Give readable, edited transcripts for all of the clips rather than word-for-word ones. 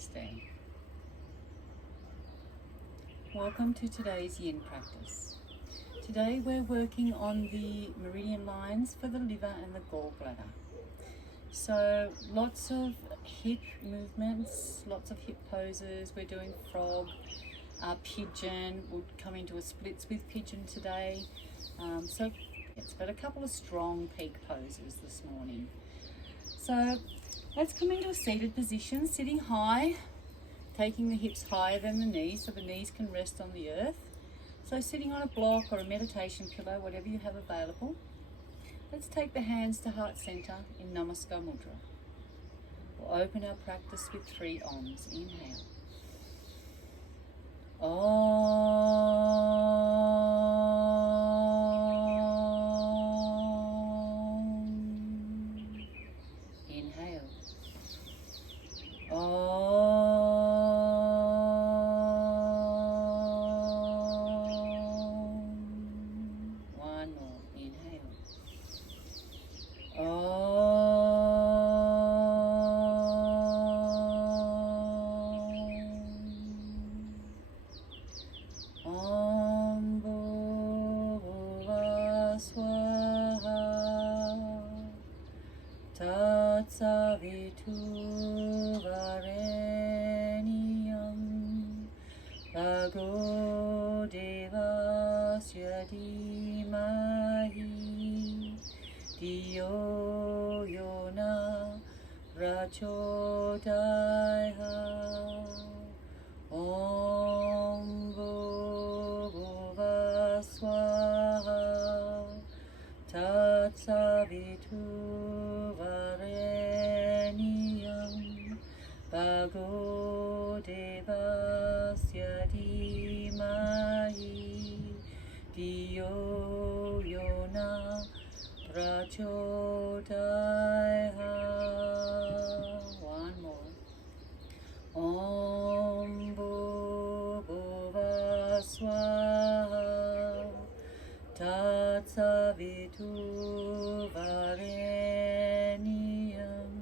Namaste. Welcome to today's Yin practice. Today we're working on the meridian lines for the liver and the gallbladder. So lots of hip movements, lots of hip poses. We're doing frog, pigeon. We'll come into a splits with pigeon today. But a couple of strong peak poses this morning. So let's come into a seated position, sitting high, taking the hips higher than the knees so the knees can rest on the earth. So sitting on a block or a meditation pillow, whatever you have available. Let's take the hands to heart center in Namaste mudra. We'll open our practice with 3 Oms. Inhale. Savitu-varenyam Bhargo devasya dhimahi Dhiyo yona prachodaya Om Bhuva Swaha Tat Savitu-varenyam Bhargo devasya dhimahi Dhiyo yona prachodaya. One more. Om Bhuva Swaha Tat Savitu-varenyam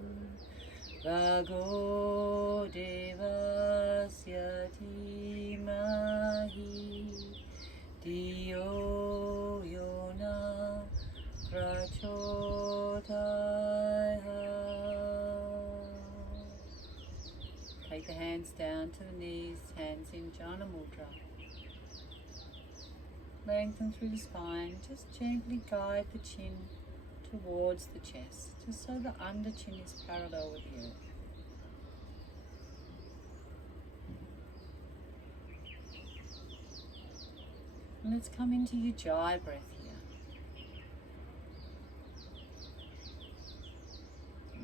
Bhargo devasya dhimahi Dhiyo yona prachodaya. Take the hands down to the knees, hands in Jhana Mudra. Lengthen through the spine, just gently guide the chin towards the chest, just so the under chin is parallel with the earth. And let's come into Ujjayi breath here.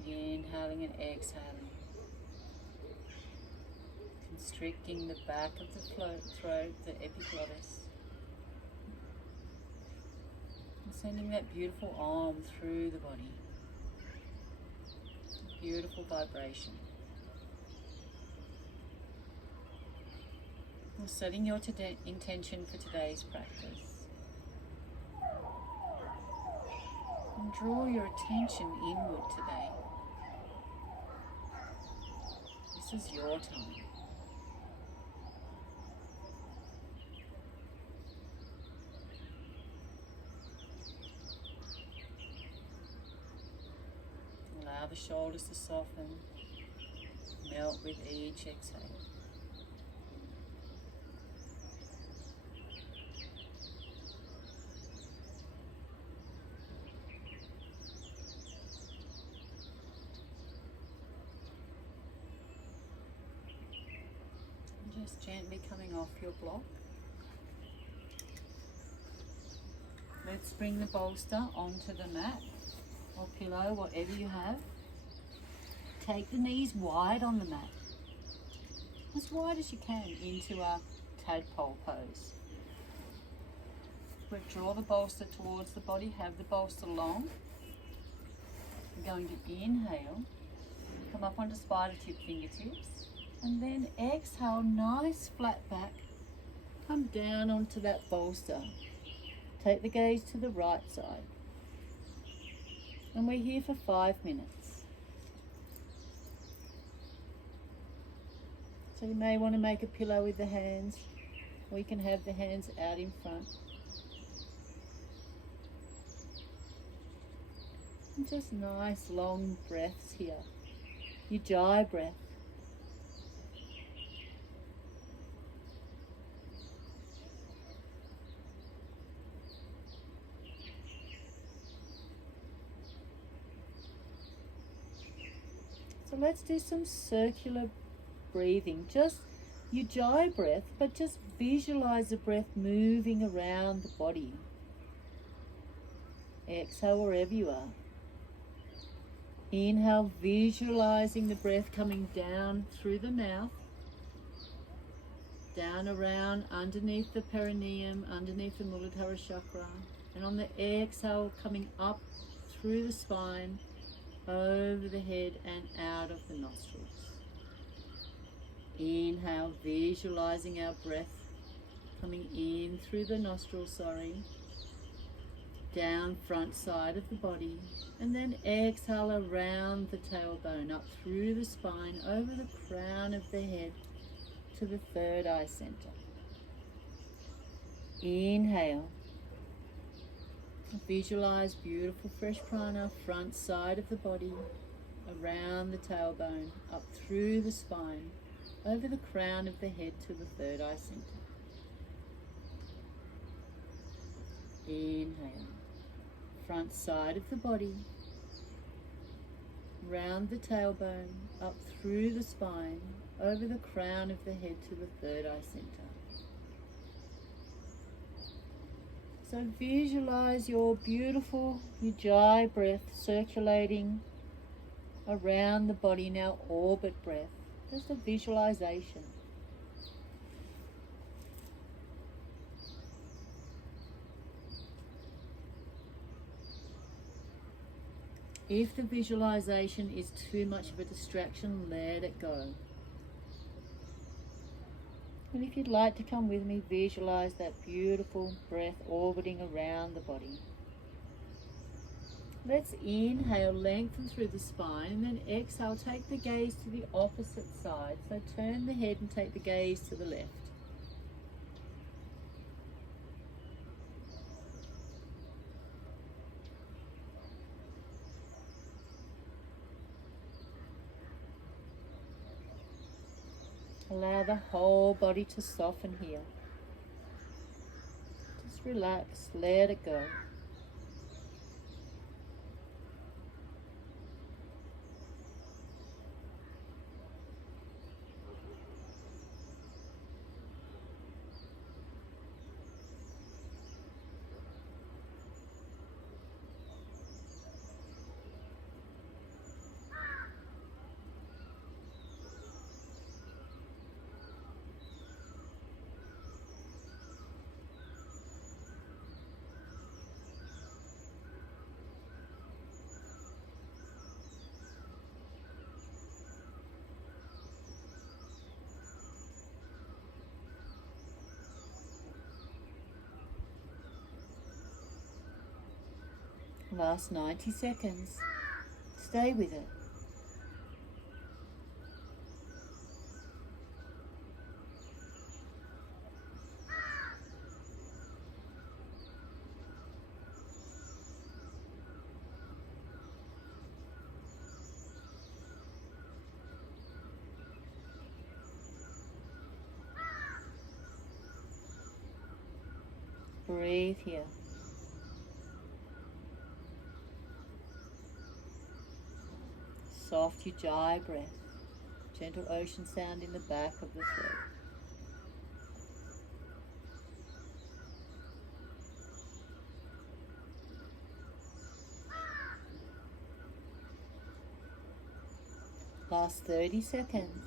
Inhaling and exhaling. Constricting the back of the throat, the epiglottis. And sending that beautiful arm through the body. Beautiful vibration. And setting your intention for today's practice. And draw your attention inward today. This is your time. Allow the shoulders to soften, melt with each exhale. And just gently coming off your block. Let's bring the bolster onto the mat or pillow, whatever you have. Take the knees wide on the mat, as wide as you can, into a tadpole pose. We'll draw the bolster towards the body, have the bolster long. We're going to inhale, come up onto spider tip fingertips, and then exhale, nice flat back, come down onto that bolster. Take the gaze to the right side. And we're here for 5 minutes. So you may want to make a pillow with the hands, or you can have the hands out in front. And just nice long breaths here. Ujjayi breath. So let's do some circular breathing. Just Ujjayi breath, but just visualize the breath moving around the body. Exhale wherever you are. Inhale, visualizing the breath coming down through the mouth, down around underneath the perineum, underneath the Muladhara chakra, and on the exhale coming up through the spine, over the head and out of the nostrils. Inhale, visualizing our breath coming in through the nostrils, down front side of the body, and then exhale around the tailbone, up through the spine, over the crown of the head to the third eye center. Inhale. Visualize beautiful fresh prana, front side of the body, around the tailbone, up through the spine, over the crown of the head to the third eye center. Inhale. Front side of the body, round the tailbone, up through the spine, over the crown of the head to the third eye center. So visualize your beautiful Ujjayi breath circulating around the body, now orbit breath, just a visualization. If the visualization is too much of a distraction, let it go. And if you'd like to come with me, visualize that beautiful breath orbiting around the body. Let's inhale, lengthen through the spine, and then exhale, take the gaze to the opposite side. So turn the head and take the gaze to the left. Allow the whole body to soften here. Just relax, let it go. Last 90 seconds. Stay with it. Breathe here. Soft Ujjayi breath, gentle ocean sound in the back of the throat. Last 30 seconds.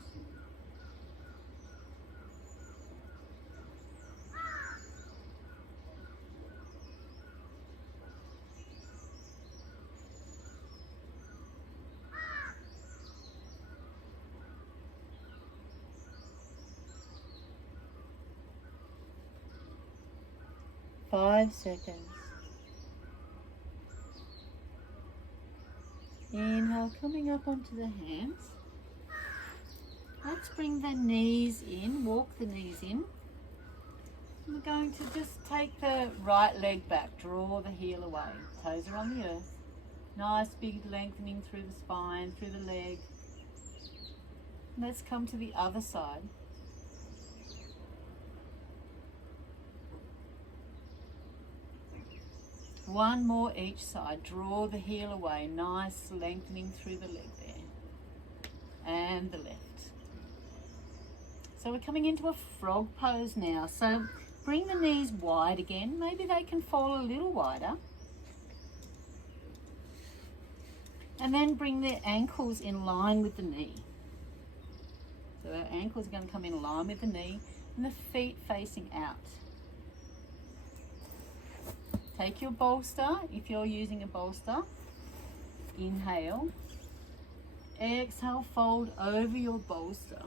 Five seconds. Inhale, coming up onto the hands. Let's bring the knees in, walk the knees in. We're going to just take the right leg back, draw the heel away. Toes are on the earth. Nice big lengthening through the spine, through the leg. Let's come to the other side. One more each side. Draw the heel away. Nice lengthening through the leg there. And the left. So we're coming into a frog pose now. So bring the knees wide again. Maybe they can fall a little wider. And then bring the ankles in line with the knee. So our ankles are going to come in line with the knee and the feet facing out. Take your bolster, if you're using a bolster. Inhale. Exhale, fold over your bolster.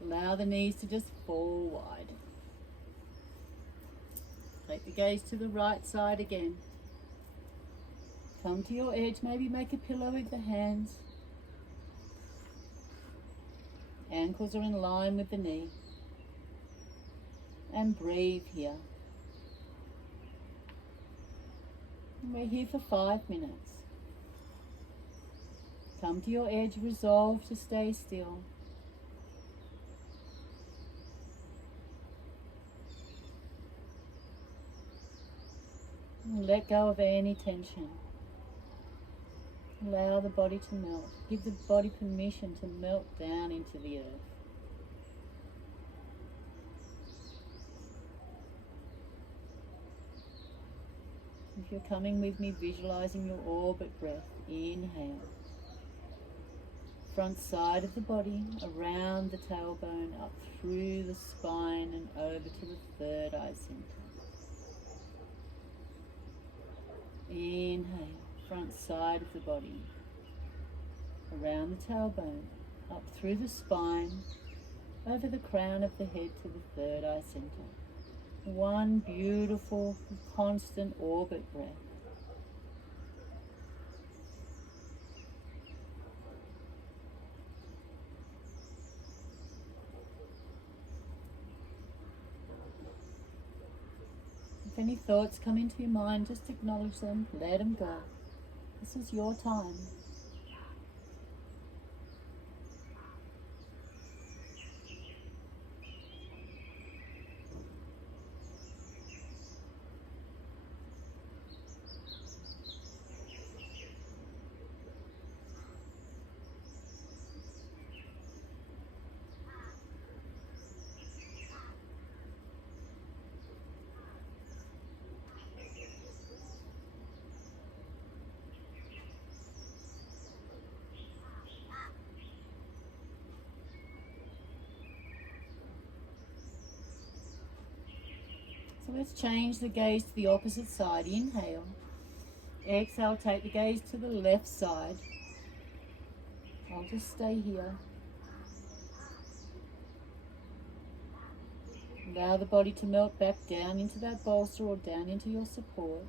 Allow the knees to just fall wide. Take the gaze to the right side again. Come to your edge, maybe make a pillow with the hands. Ankles are in line with the knee. And breathe here. And we're here for 5 minutes. Come to your edge, resolve to stay still. And let go of any tension. Allow the body to melt. Give the body permission to melt down into the earth. If you're coming with me, visualizing your orbit breath. Inhale. Front side of the body, around the tailbone, up through the spine and over to the third eye center. Inhale. Front side of the body, around the tailbone, up through the spine, over the crown of the head to the third eye center. One beautiful, constant orbit breath. If any thoughts come into your mind, just acknowledge them, let them go. This is your time. So let's change the gaze to the opposite side. Inhale. Exhale, take the gaze to the left side. I'll just stay here. Allow the body to melt back down into that bolster or down into your support.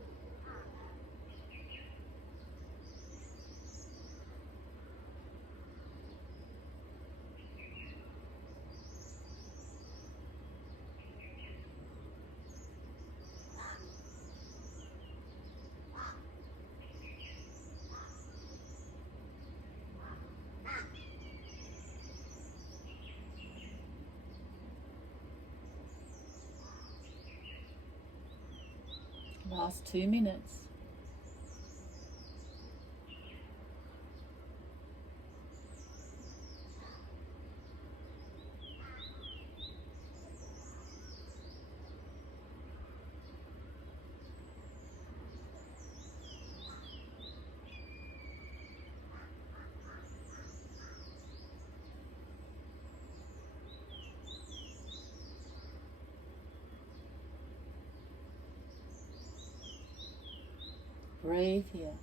Last 2 minutes. Breathe here.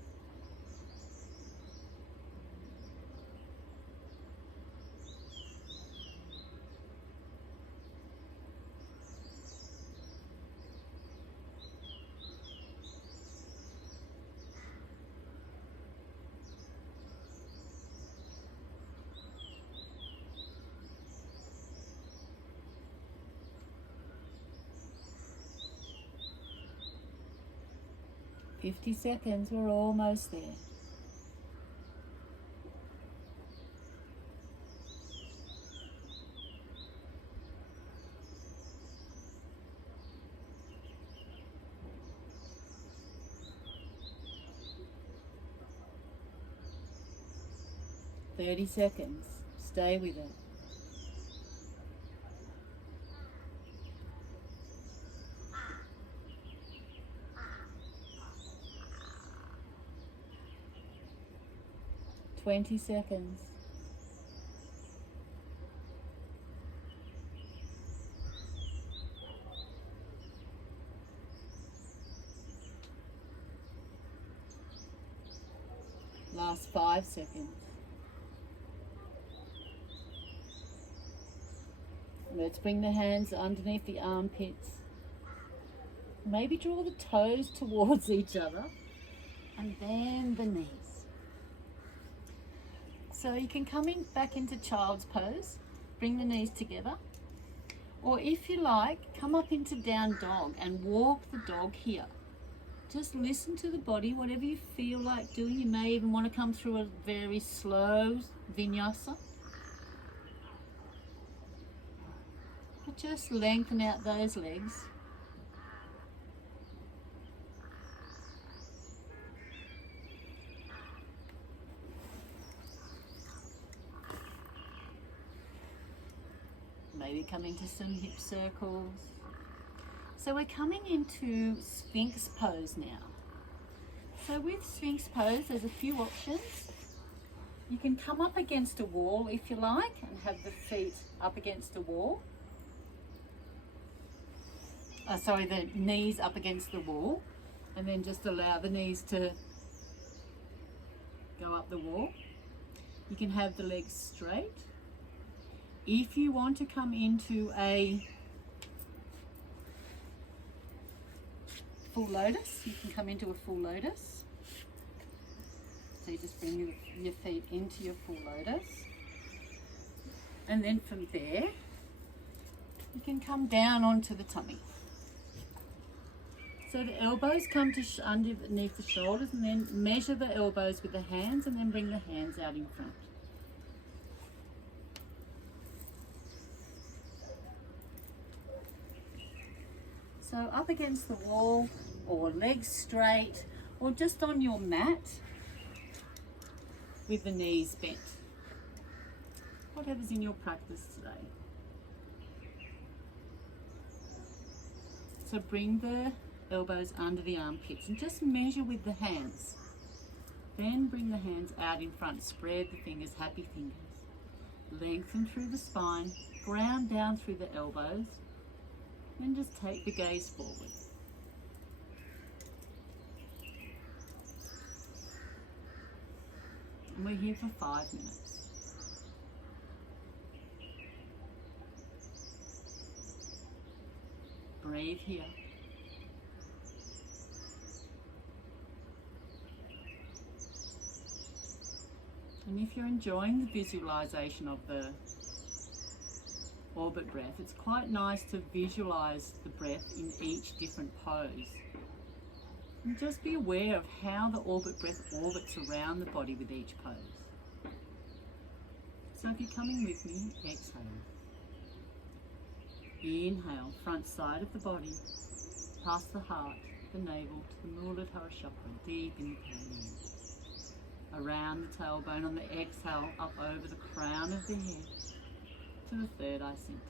50 seconds, we're almost there. "30 seconds. Stay with it. "20 seconds. Last 5 seconds. Let's bring the hands underneath the armpits. Maybe draw the toes towards each other and then the knees. So you can come back into child's pose, bring the knees together, or if you like, come up into down dog and walk the dog here. Just listen to the body, whatever you feel like doing. You may even want to come through a very slow vinyasa. But just lengthen out those legs. Maybe come into some hip circles. So we're coming into Sphinx pose now. So with Sphinx pose, there's a few options. You can come up against a wall if you like and have the feet up against a wall. The knees up against the wall, and then just allow the knees to go up the wall. You can have the legs straight. If you want to come into a full lotus, you can come into a full lotus. So you just bring your feet into your full lotus. And then from there, you can come down onto the tummy. So the elbows come to underneath the shoulders, and then measure the elbows with the hands, and then bring the hands out in front. So up against the wall, or legs straight, or just on your mat with the knees bent. Whatever's in your practice today. So bring the elbows under the armpits and just measure with the hands. Then bring the hands out in front, spread the fingers, happy fingers. Lengthen through the spine, ground down through the elbows, and just take the gaze forward. And we're here for 5 minutes. Breathe here. And if you're enjoying the visualization of the orbit breath, it's quite nice to visualize the breath in each different pose. And just be aware of how the orbit breath orbits around the body with each pose. So if you're coming with me, exhale. Inhale, front side of the body, past the heart, the navel to the Muladhara chakra, deep in the perineum. Around the tailbone on the exhale, up over the crown of the head to the third eye center.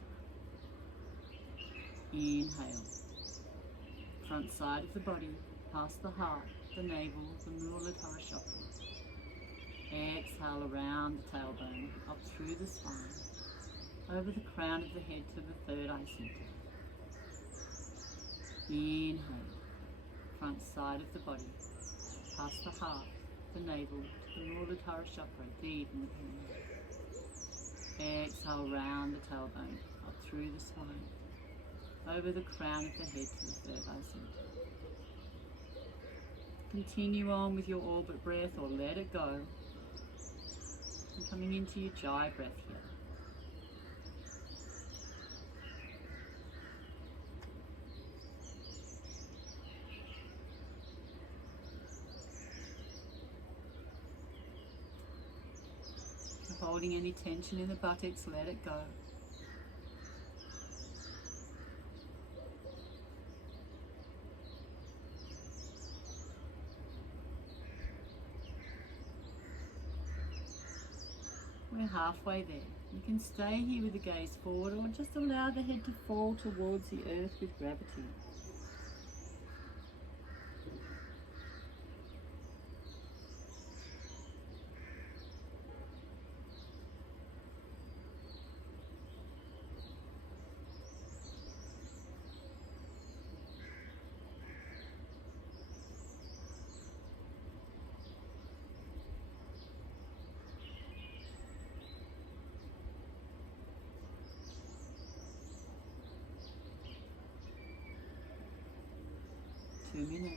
Inhale, front side of the body, past the heart, the navel, the Muladhara chakra. Exhale around the tailbone, up through the spine, over the crown of the head to the third eye center. Inhale, front side of the body, past the heart, the navel, to the Muladhara chakra, deep in the perineum. Exhale round the tailbone, up through the spine, over the crown of the head to the third eye center. Continue on with your orbit breath or let it go. And coming into your Jai breath here. Holding any tension in the buttocks, let it go. We're halfway there. You can stay here with the gaze forward or just allow the head to fall towards the earth with gravity. Minutes.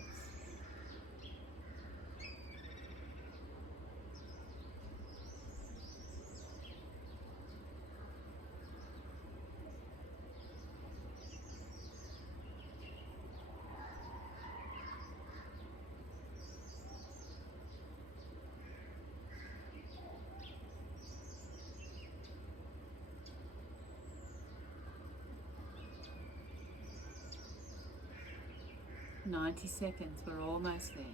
Ninety seconds, we're almost there.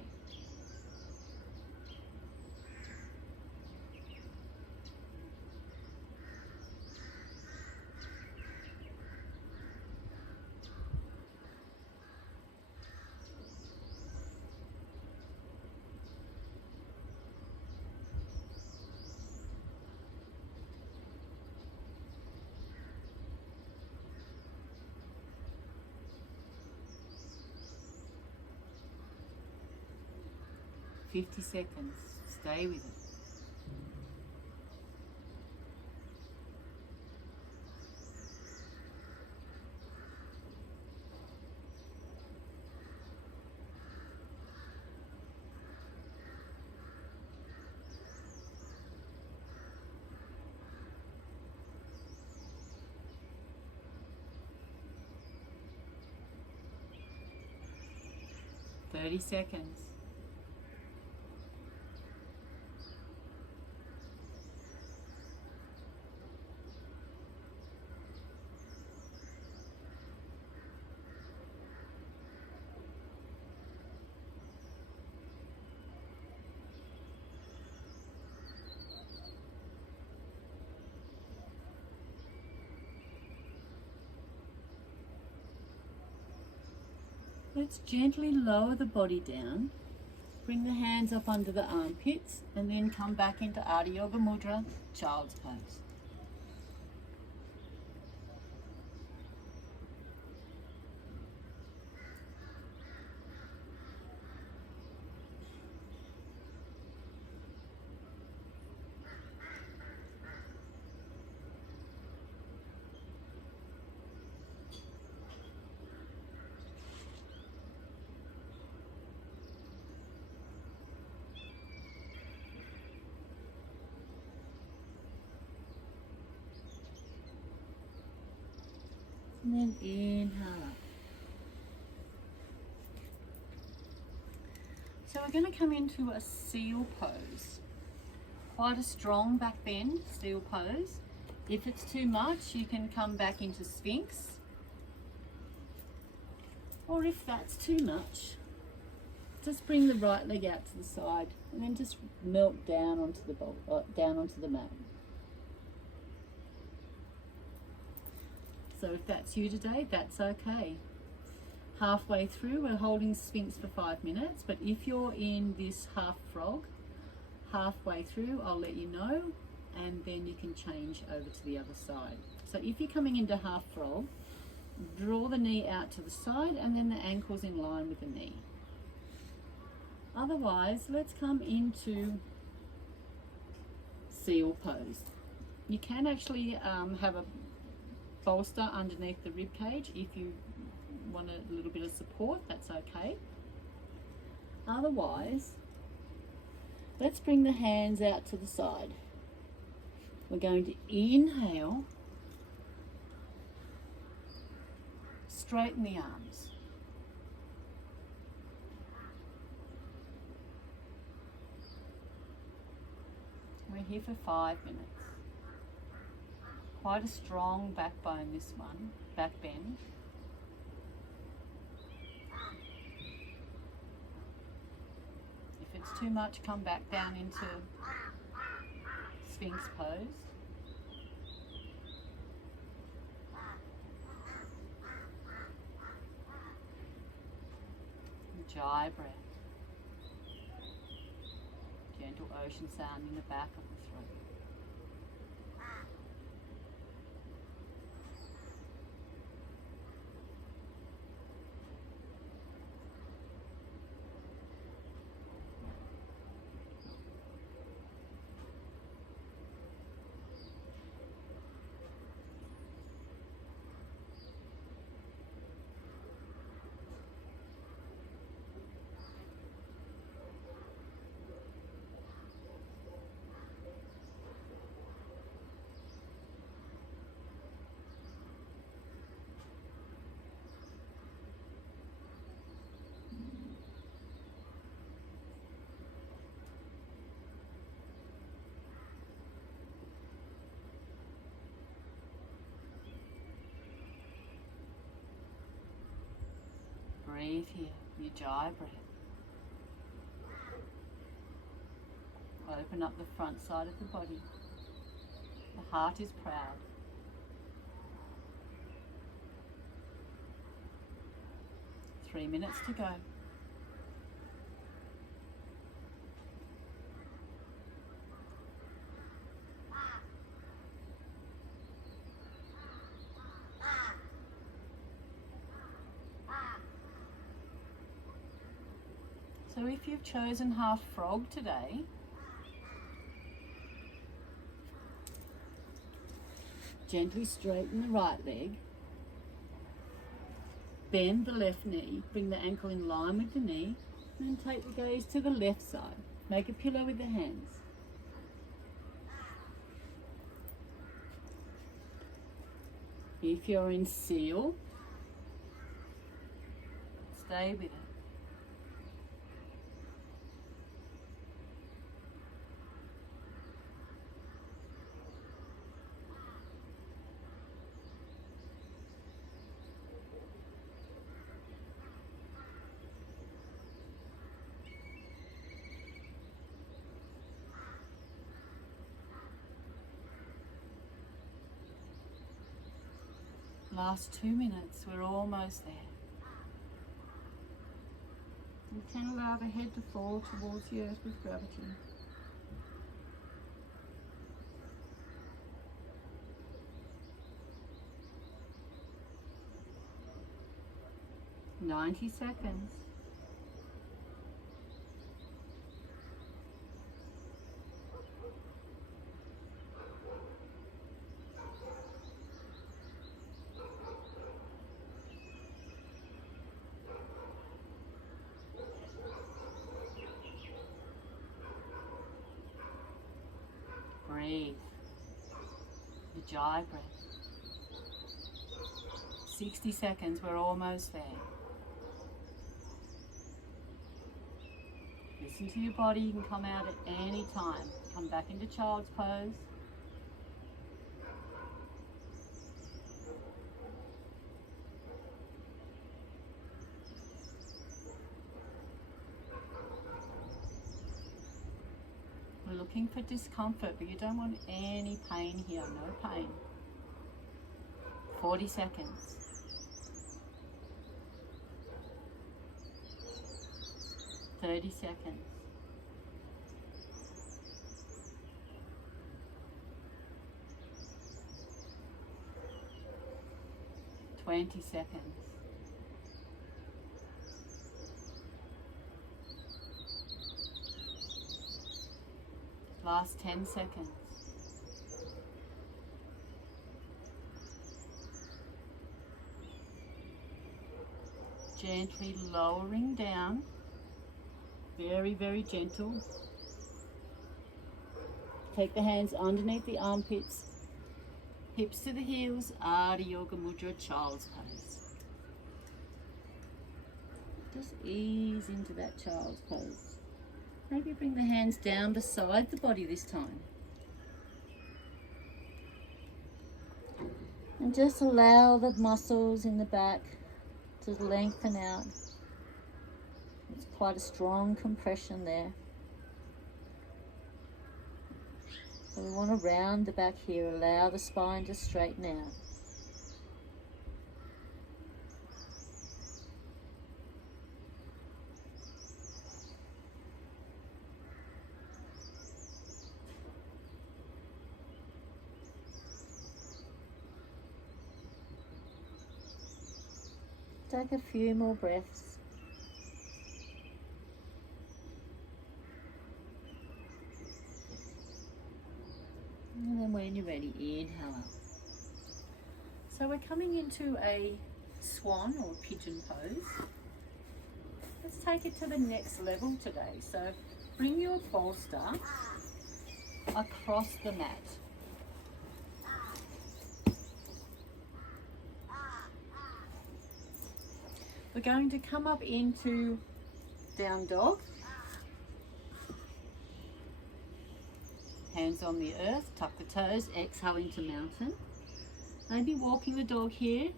$50 seconds. Stay with it. $30 seconds. Let's gently lower the body down, bring the hands up under the armpits, and then come back into Ardha Yoga Mudra, Child's Pose. And then inhale up. So we're going to come into a seal pose. Quite a strong back bend, seal pose. If it's too much, you can come back into Sphinx. Or if that's too much, just bring the right leg out to the side and then just melt down onto the mat. So if that's you today, that's okay. Halfway through, we're holding Sphinx for 5 minutes, but if you're in this half frog, halfway through, I'll let you know, and then you can change over to the other side. So if you're coming into half frog, draw the knee out to the side and then the ankle's in line with the knee. Otherwise, let's come into seal pose. You can actually have a bolster underneath the rib cage if you want a little bit of support, that's okay. Otherwise, let's bring the hands out to the side. We're going to inhale, straighten the arms. We're We're here for 5 minutes. Quite a strong backbone, this one, back bend. If it's too much, come back down into Sphinx pose. Ujjayi breath. Gentle ocean sound in the back of the throat. Breathe here, Ujjayi breath. Open up the front side of the body. The heart is proud. Three minutes to go. So if you've chosen half frog today, gently straighten the right leg, bend the left knee, bring the ankle in line with the knee, and then take the gaze to the left side. Make a pillow with the hands. If you're in seal, stay with it. Last 2 minutes, we're almost there. You can allow the head to fall towards the earth with gravity. "90 seconds. Breathe. Ujjayi breath. 60 seconds, we're almost there. Listen to your body, you can come out at any time. Come back into child's pose. We're looking for discomfort, but you don't want any pain here, no pain. 40 seconds. "30 seconds. "20 seconds. Last 10 seconds. Gently lowering down. Very, very gentle. Take the hands underneath the armpits. Hips to the heels. Ardha Yoga Mudra, child's pose. Just ease into that child's pose. Maybe bring the hands down beside the body this time. And just allow the muscles in the back to lengthen out. It's quite a strong compression there. So we want to round the back here, allow the spine to straighten out. Take a few more breaths. And then when you're ready, inhale up. So we're coming into a swan or pigeon pose. Let's take it to the next level today. So bring your bolster across the mat. We're going to come up into down dog. Hands on the earth, tuck the toes, exhale into mountain. Maybe walking the dog here.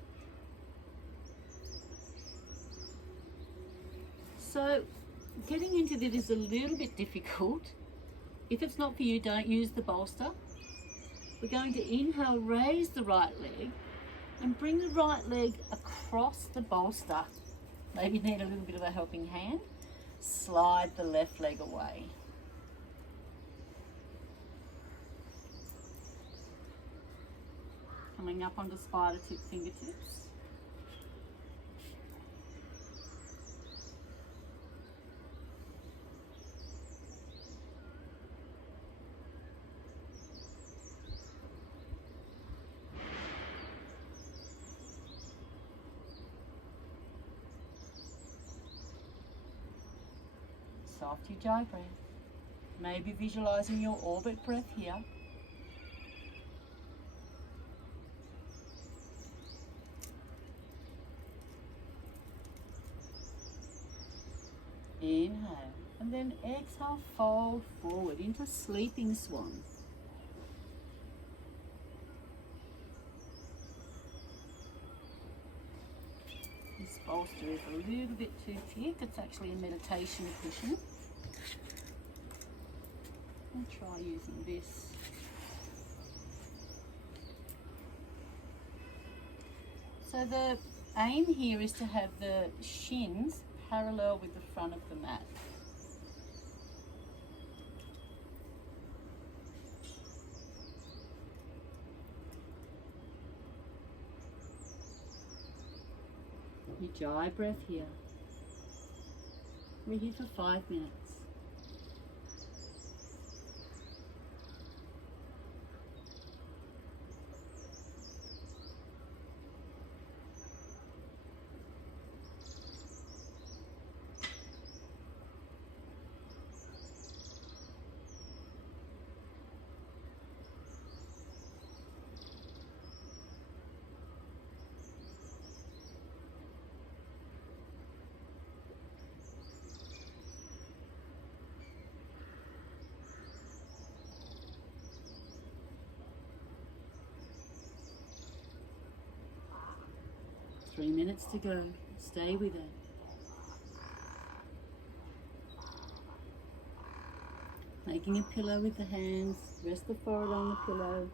So getting into that is a little bit difficult. If it's not for you, don't use the bolster. We're going to inhale, raise the right leg and bring the right leg across the bolster. Maybe you need a little bit of a helping hand. Slide the left leg away. Coming up onto spider tip fingertips. Soft ujjayi breath. Maybe visualizing your orbit breath here. Inhale and then exhale, fold forward into sleeping swan. This bolster is a little bit too thick. It's actually a meditation cushion. I'll try using this. So the aim here is to have the shins parallel with the front of the mat. Ujjayi breath here. We're here for 5 minutes. Three minutes to go. Stay with it. Making a pillow with the hands. Rest the forehead on the pillow.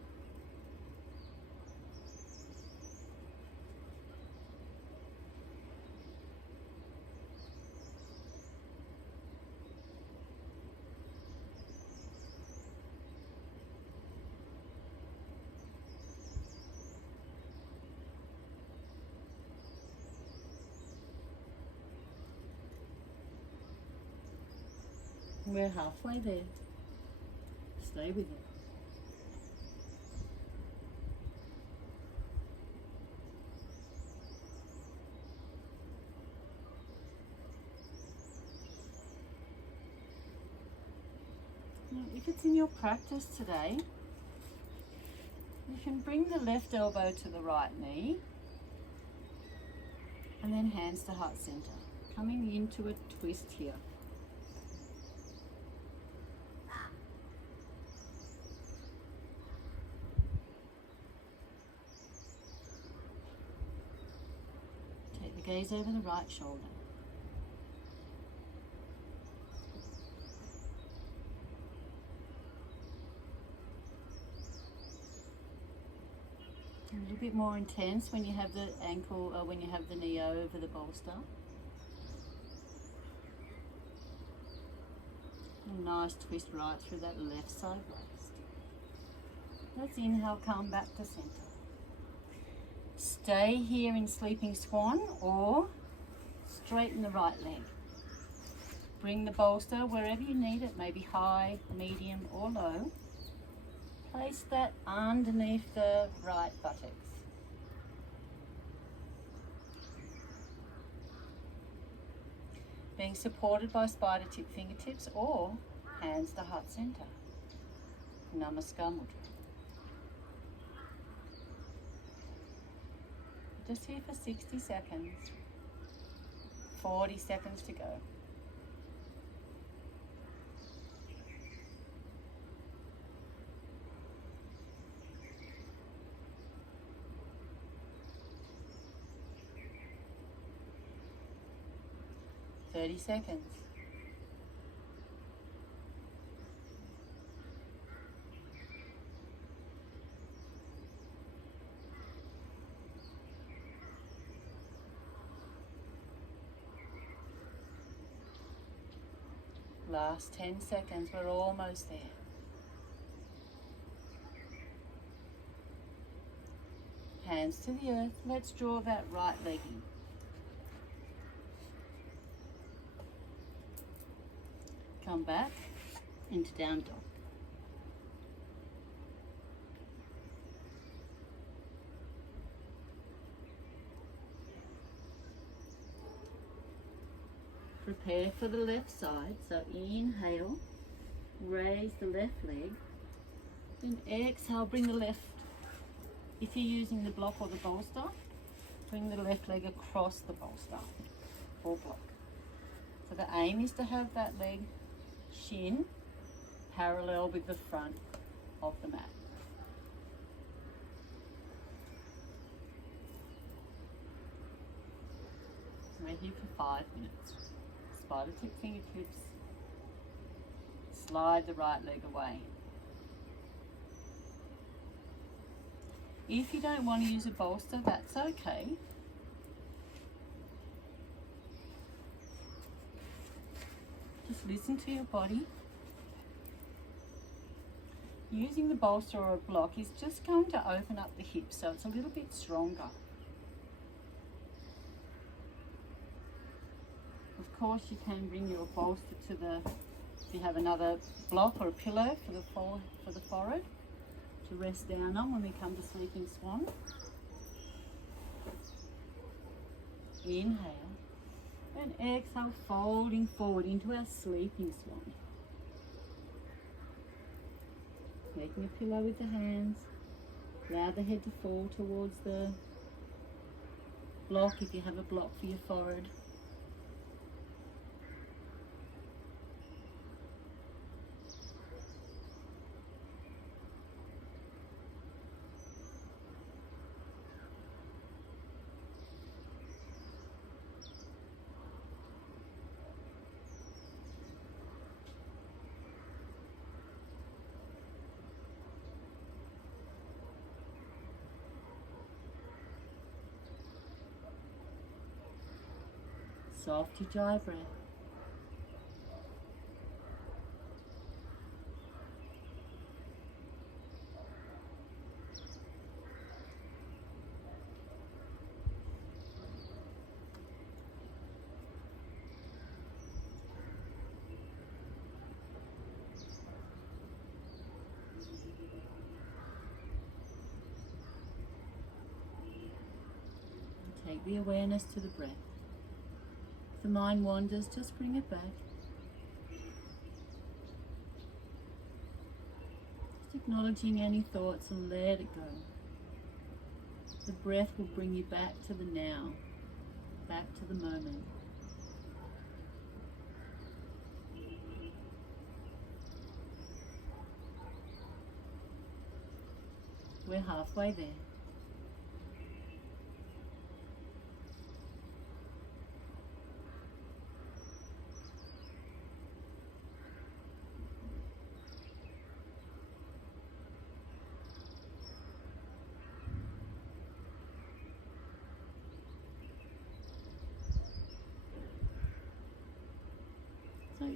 We're halfway there. Stay with it. Now, if it's in your practice today, you can bring the left elbow to the right knee and then hands to heart center, coming into a twist here. Gaze over the right shoulder. A little bit more intense when you have the ankle, or when you have the knee over the bolster. A nice twist right through that left side waist. Let's inhale, come back to center. Stay here in sleeping swan or straighten the right leg. Bring the bolster wherever you need it, maybe high, medium or low. Place that underneath the right buttocks. Being supported by spider tip fingertips or hands to heart center. Namaste mudra. Just here for 60 seconds. 40 seconds to go. Seconds. Last 10 seconds, we're almost there. Hands to the earth. Let's draw that right leg in. Come back into down dog. Prepare for the left side. So inhale, raise the left leg. Then exhale, bring the left. If you're using the block or the bolster, bring the left leg across the bolster or block. So the aim is to have that leg shin parallel with the front of the mat. We're here for 5 minutes. Spider tip fingertips. Slide the right leg away. If you don't want to use a bolster, that's okay. Just listen to your body. Using the bolster or a block is just going to open up the hips so it's a little bit stronger. Of course, you can bring your bolster to the, if you have another block or a pillow for the forehead to rest down on when we come to sleeping swan. Inhale. And exhale, folding forward into our sleeping swan. Making a pillow with the hands. Allow the head to fall towards the block if you have a block for your forehead. Soft ujjayi breath. Take the awareness to the breath. If the mind wanders, just bring it back. Just acknowledging any thoughts and let it go. The breath will bring you back to the now, back to the moment. We're halfway there.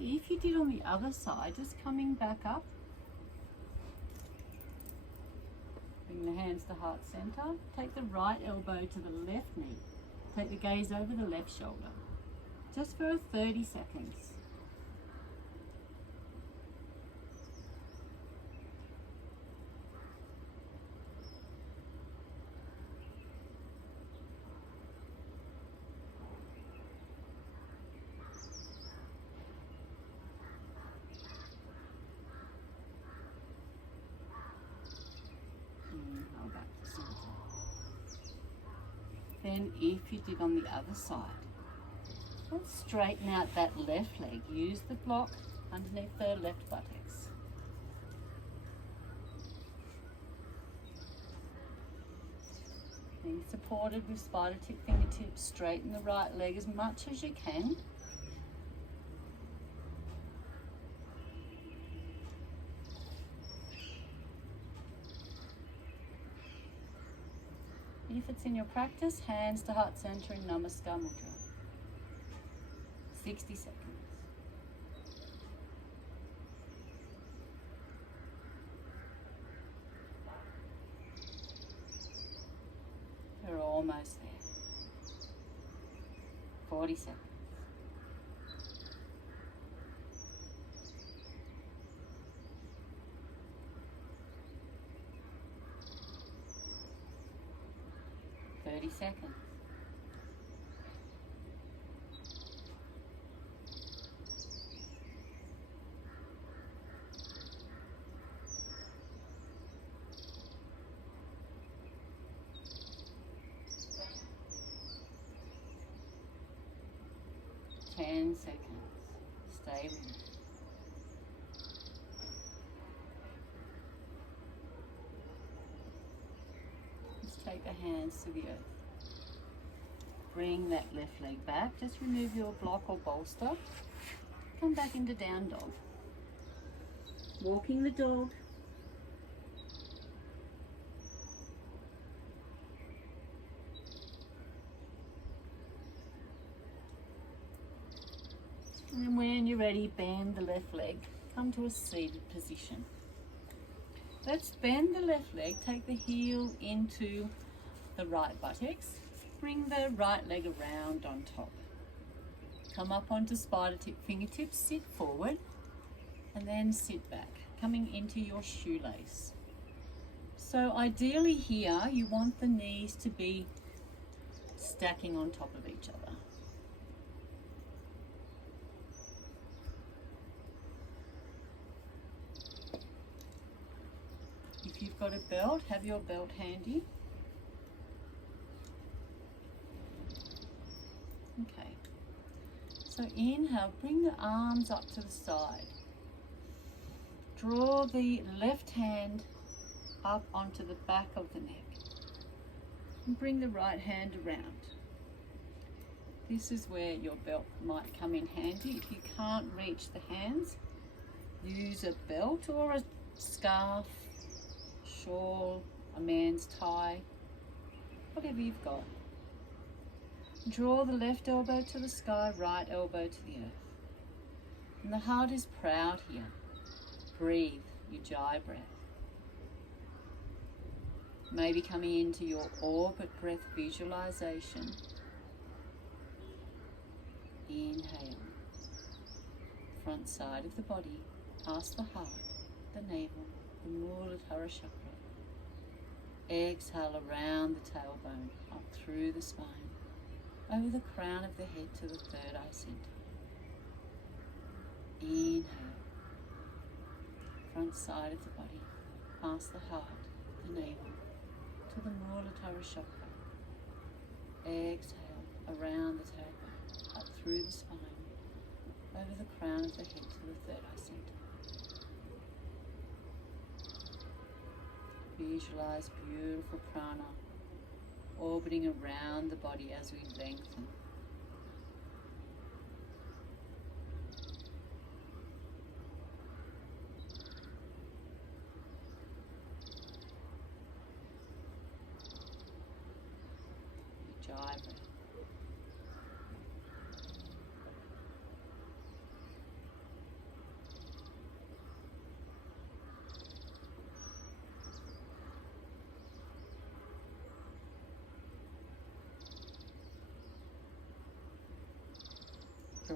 if you did on the other side, just coming back up. Bring the hands to heart center. Take the right elbow to the left knee. Take the gaze over the left shoulder. Just for 30 seconds. Then if you did on the other side, let's straighten out that left leg. Use the block underneath the left buttocks. Being supported with spider tip fingertips, straighten the right leg as much as you can. If it's in your practice, hands to heart center in Namaste mudra. 60 seconds. We're almost there. 40 seconds. Seconds. Ten seconds. Stay with it. Let's take the hands to the earth. Bring that left leg back. Just remove your block or bolster. Come back into down dog. Walking the dog. And then when you're ready, bend the left leg. Come to a seated position. Let's bend the left leg. Take the heel into the right buttocks. Bring the right leg around on top. Come up onto spider tip fingertips, sit forward, and then sit back, coming into your shoelace. So ideally here, you want the knees to be stacking on top of each other. If you've got a belt, have your belt handy. Okay, so inhale, bring the arms up to the side. Draw the left hand up onto the back of the neck. And bring the right hand around. This is where your belt might come in handy. If you can't reach the hands, use a belt or a scarf, shawl, a man's tie, whatever you've got. Draw the left elbow to the sky, right elbow to the earth. And the heart is proud here. Breathe, Ujjayi breath. Maybe coming into your orbit breath visualization. Inhale. Front side of the body, past the heart, the navel, the Muladhara chakra. Exhale around the tailbone, up through the spine. Over the crown of the head to the third eye center. Inhale. Front side of the body, past the heart, the navel, to the Muladhara chakra. Exhale around the tailbone, up through the spine, over the crown of the head to the third eye center. Visualize beautiful prana orbiting around the body as we lengthen. Ujjayi.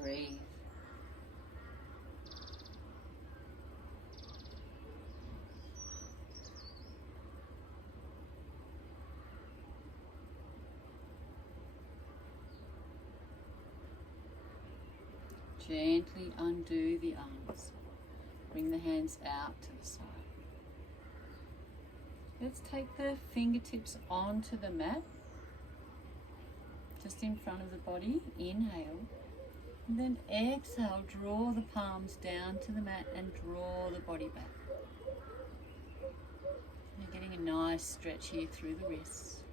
Breathe. Gently undo the arms. Bring the hands out to the side. Let's take the fingertips onto the mat, just in front of the body. Inhale. And then exhale, draw the palms down to the mat and draw the body back. You're getting a nice stretch here through the wrists.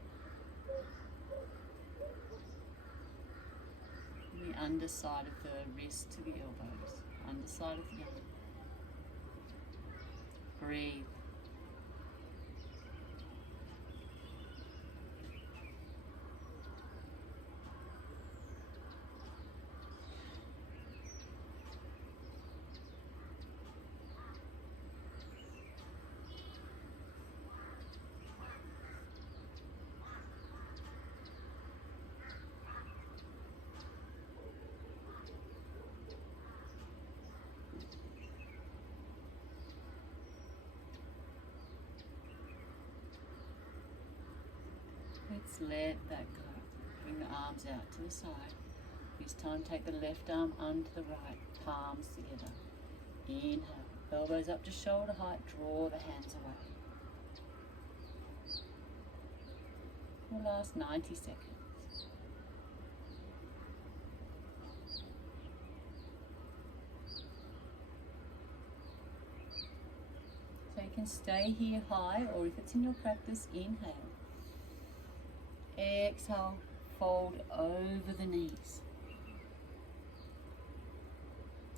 The underside of the wrist to the elbows, underside of the arm. Breathe. Let's let that go. Bring the arms out to the side. This time take the left arm under the right, palms together. Inhale, elbows up to shoulder height, draw the hands away. We'll last 90 seconds. So you can stay here high, or if it's in your practice, inhale. Exhale, fold over the knees.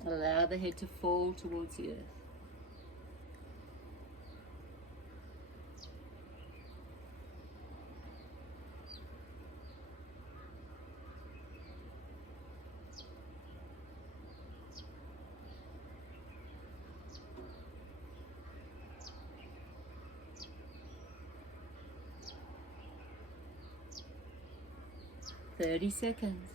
Allow the head to fall towards the earth. Thirty seconds.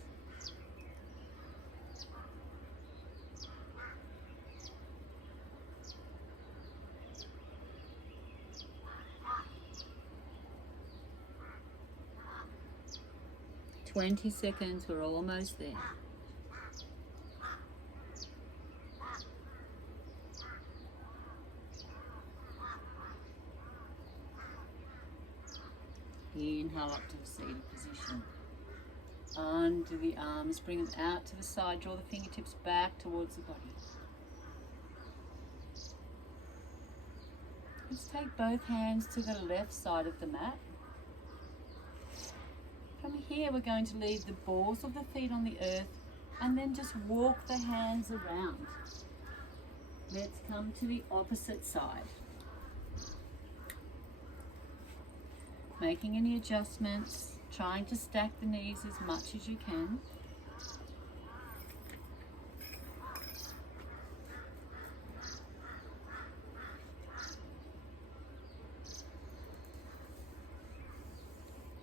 Twenty seconds, we're almost there. Inhale up to a seated position. Under the arms, bring them out to the side, draw the fingertips back towards the body. Let's take both hands to the left side of the mat. From here we're going to leave the balls of the feet on the earth and then just walk the hands around. Let's come to the opposite side. Making any adjustments, trying to stack the knees as much as you can.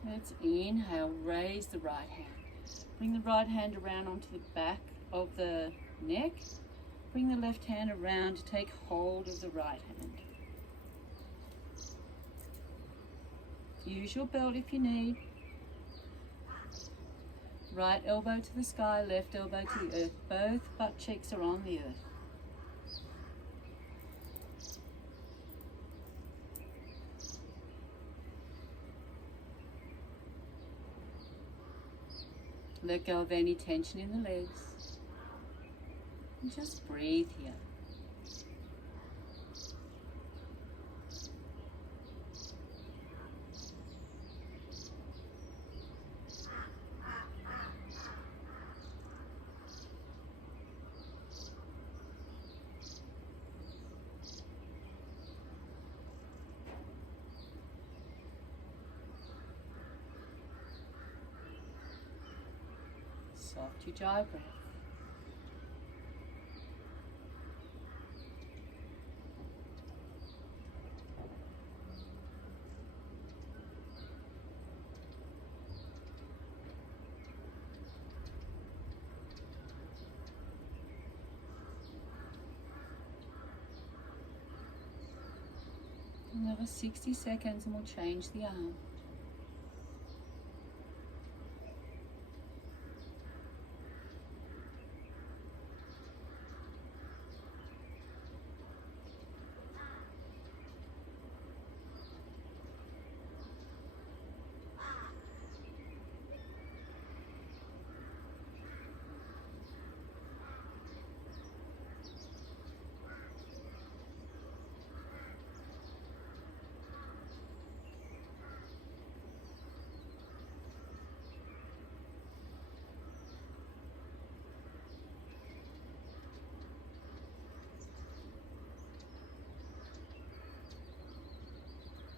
Let's inhale, raise the right hand. Bring the right hand around onto the back of the neck. Bring the left hand around to take hold of the right hand. Use your belt if you need. Right elbow to the sky, left elbow to the earth. Both butt cheeks are on the earth. Let go of any tension in the legs. And just breathe here. Soft Ujjayi breath. Another 60 seconds and we'll change the arm.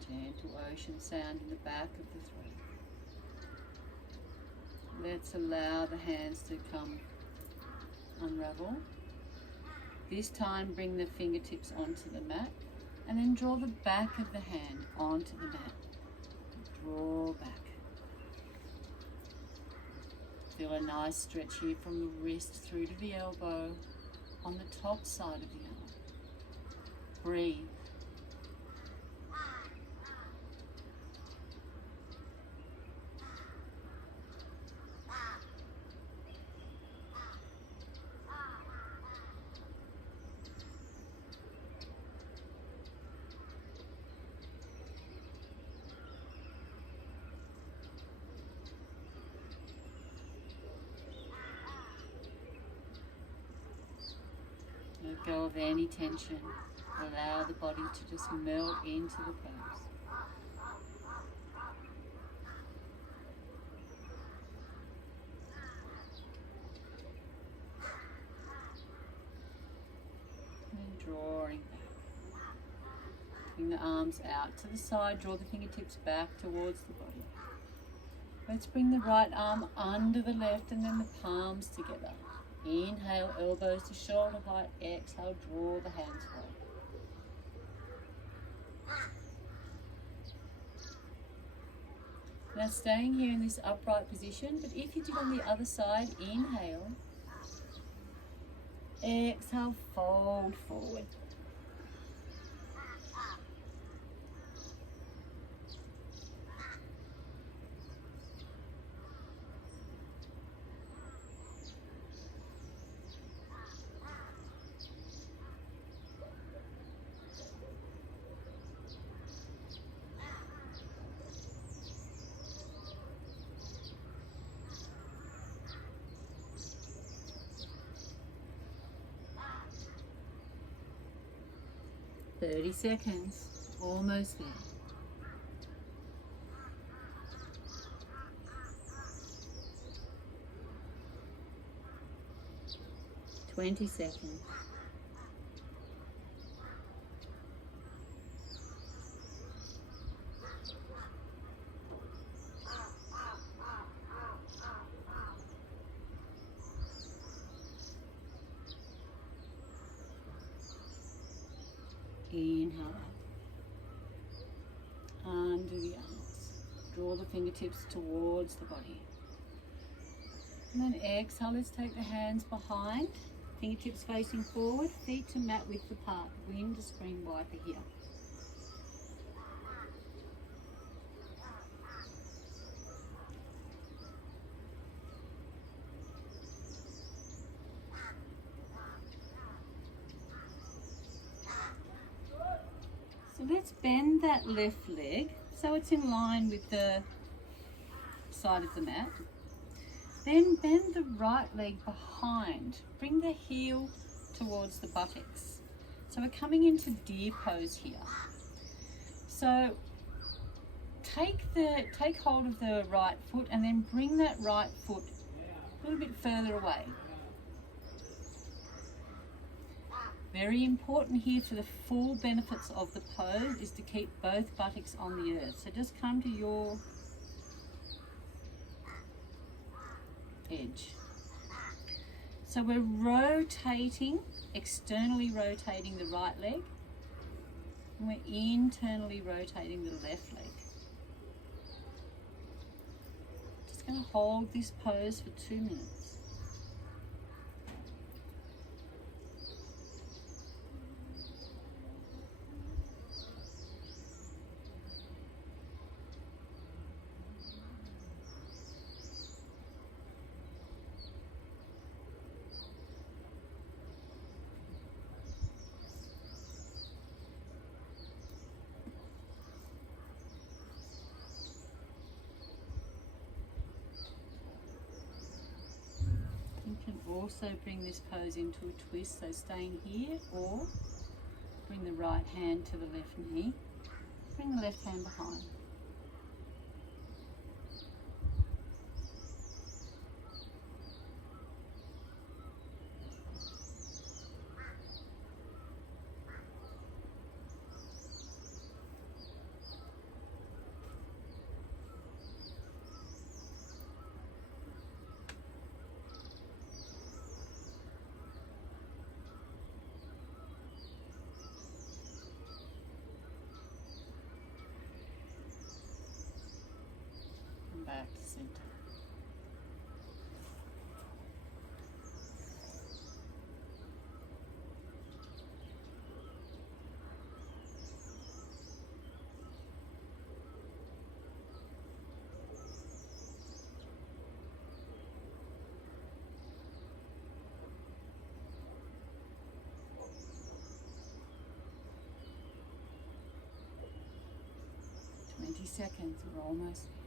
Gentle ocean sound in the back of the throat. Let's allow the hands to come unravel. This time bring the fingertips onto the mat and then draw the back of the hand onto the mat. Draw back. Feel a nice stretch here from the wrist through to the elbow on the top side of the arm. Breathe. Let go of any tension. Allow the body to just melt into the pose. And drawing back. Bring the arms out to the side. Draw the fingertips back towards the body. Let's bring the right arm under the left and then the palms together. Inhale, elbows to shoulder height. Exhale, draw the hands away. Now staying here in this upright position, but if you did on the other side, inhale. Exhale, fold forward. Thirty seconds, almost there. Twenty seconds. Inhale up, under the arms, draw the fingertips towards the body. And then exhale, let's take the hands behind, fingertips facing forward, feet to mat width apart, wind to screen wiper here. So let's bend that left leg so it's in line with the side of the mat. Then bend the right leg behind. Bring the heel towards the buttocks. So we're coming into deer pose here. So take hold of the right foot and then bring that right foot a little bit further away. Very important here for the full benefits of the pose is to keep both buttocks on the earth. So just come to your edge. So we're rotating, externally rotating the right leg, and we're internally rotating the left leg. Just going to hold this pose for 2 minutes. also bring this pose into a twist, so staying here, or bring the right hand to the left knee, bring the left hand behind. Back to center. Seconds, we're almost there.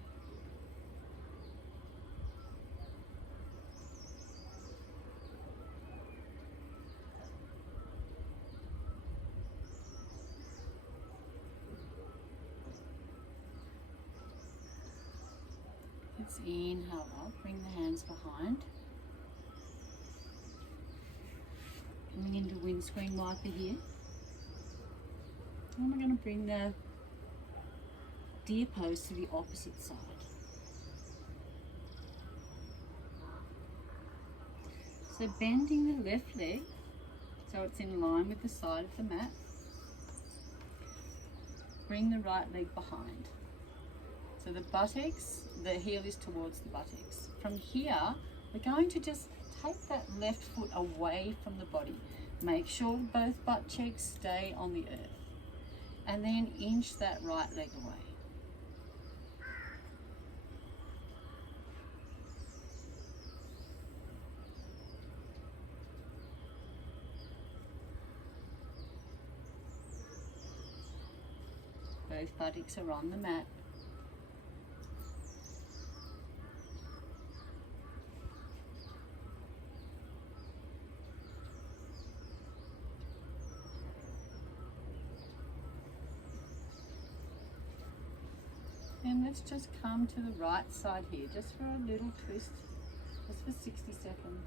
Let's inhale up, bring the hands behind. Coming into windscreen wiper here. And we're going to bring the deer pose to the opposite side. So bending the left leg so it's in line with the side of the mat. Bring the right leg behind. So the buttocks, the heel is towards the buttocks. From here, we're going to just take that left foot away from the body. Make sure both butt cheeks stay on the earth. And then inch that right leg away. Both buttocks are on the mat. And let's just come to the right side here, just for a little twist, just for 60 seconds.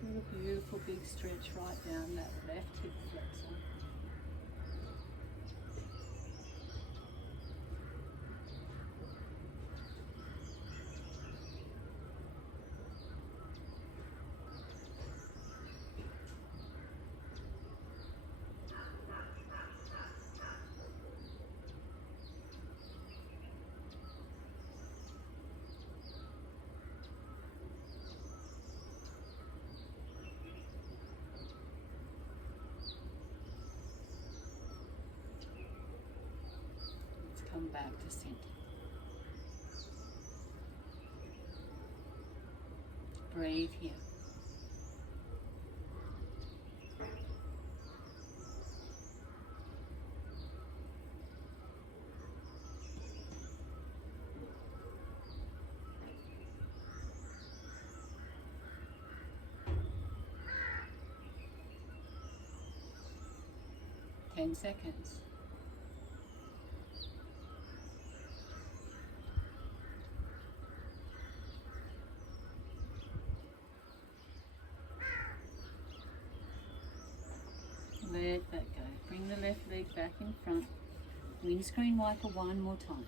Feel a beautiful big stretch right down that left hip flexor. Come back to center. Breathe here. Ten seconds. Let that go. Bring the left leg back in front. Windscreen wiper one more time.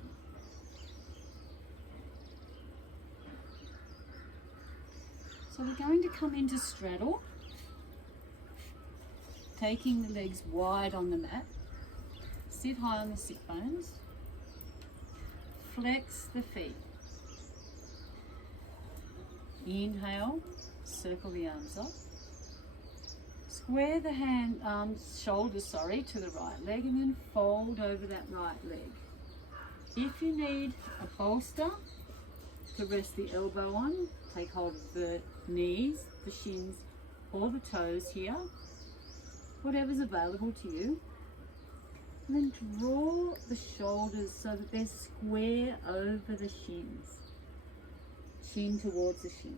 So we're going to come into straddle, taking the legs wide on the mat. Sit high on the sit bones. Flex the feet. Inhale, circle the arms up. Square the shoulders to the right leg, and then fold over that right leg. If you need a bolster to rest the elbow on, take hold of the knees, the shins, or the toes here, whatever's available to you. And then draw the shoulders so that they're square over the shins. Shin towards the shin.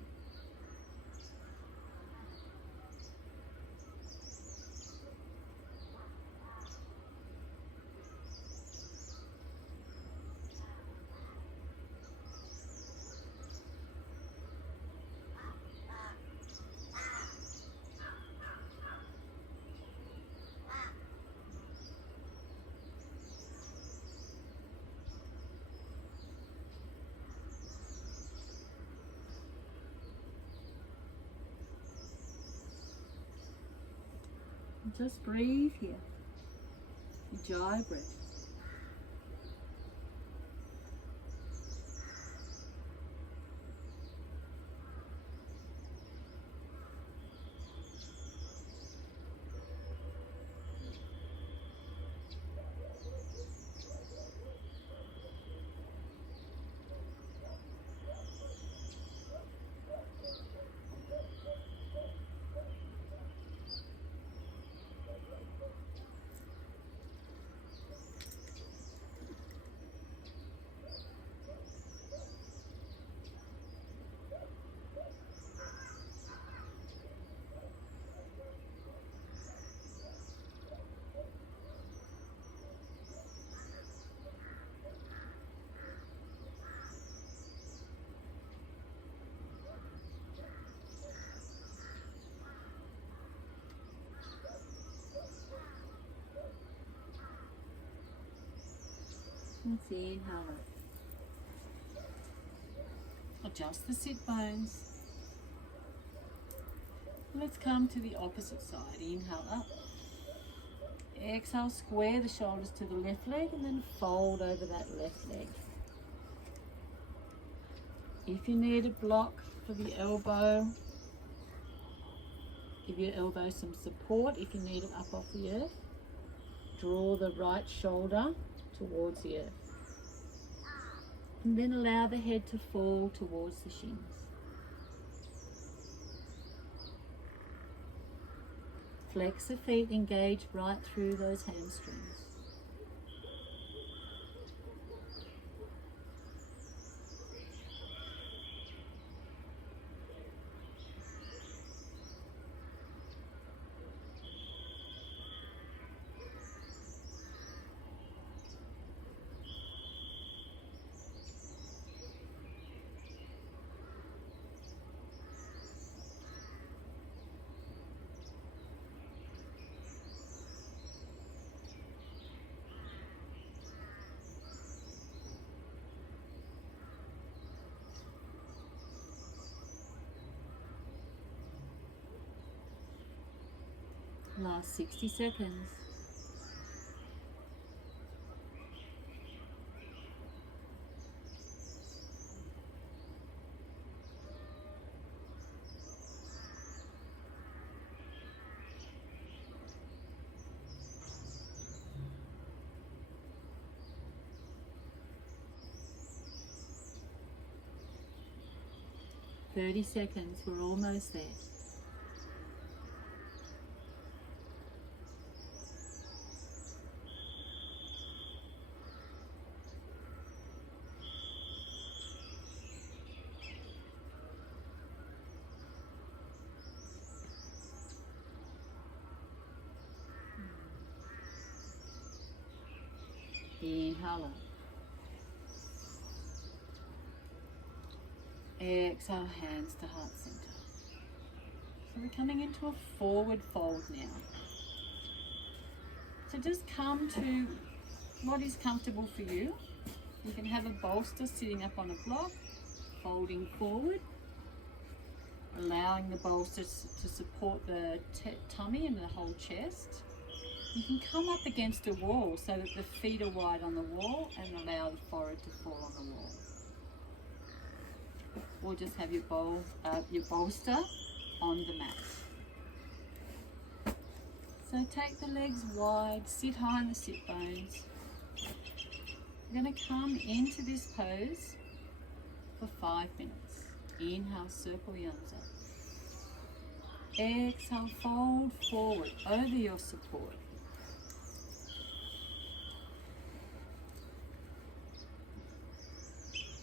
Just breathe here. Ujjayi breath. Let's inhale. Adjust the sit bones. Let's come to the opposite side. Inhale up. Exhale, square the shoulders to the left leg and then fold over that left leg. If you need a block for the elbow, give your elbow some support. If you need it up off the earth, draw the right shoulder towards the earth. And then allow the head to fall towards the shins. Flex the feet, engage right through those hamstrings. Last 60 seconds. Thirty seconds, we're almost there. Inhale up. Exhale, hands to heart center. So we're coming into a forward fold now. So just come to what is comfortable for you. You can have a bolster sitting up on a block, folding forward, allowing the bolster to support the tummy and the whole chest. You can come up against a wall so that the feet are wide on the wall and allow the forehead to fall on the wall. Or just have your bolster on the mat. So take the legs wide, sit high on the sit bones. You're going to come into this pose for 5 minutes. Inhale, circle the arms up. Exhale, fold forward over your support.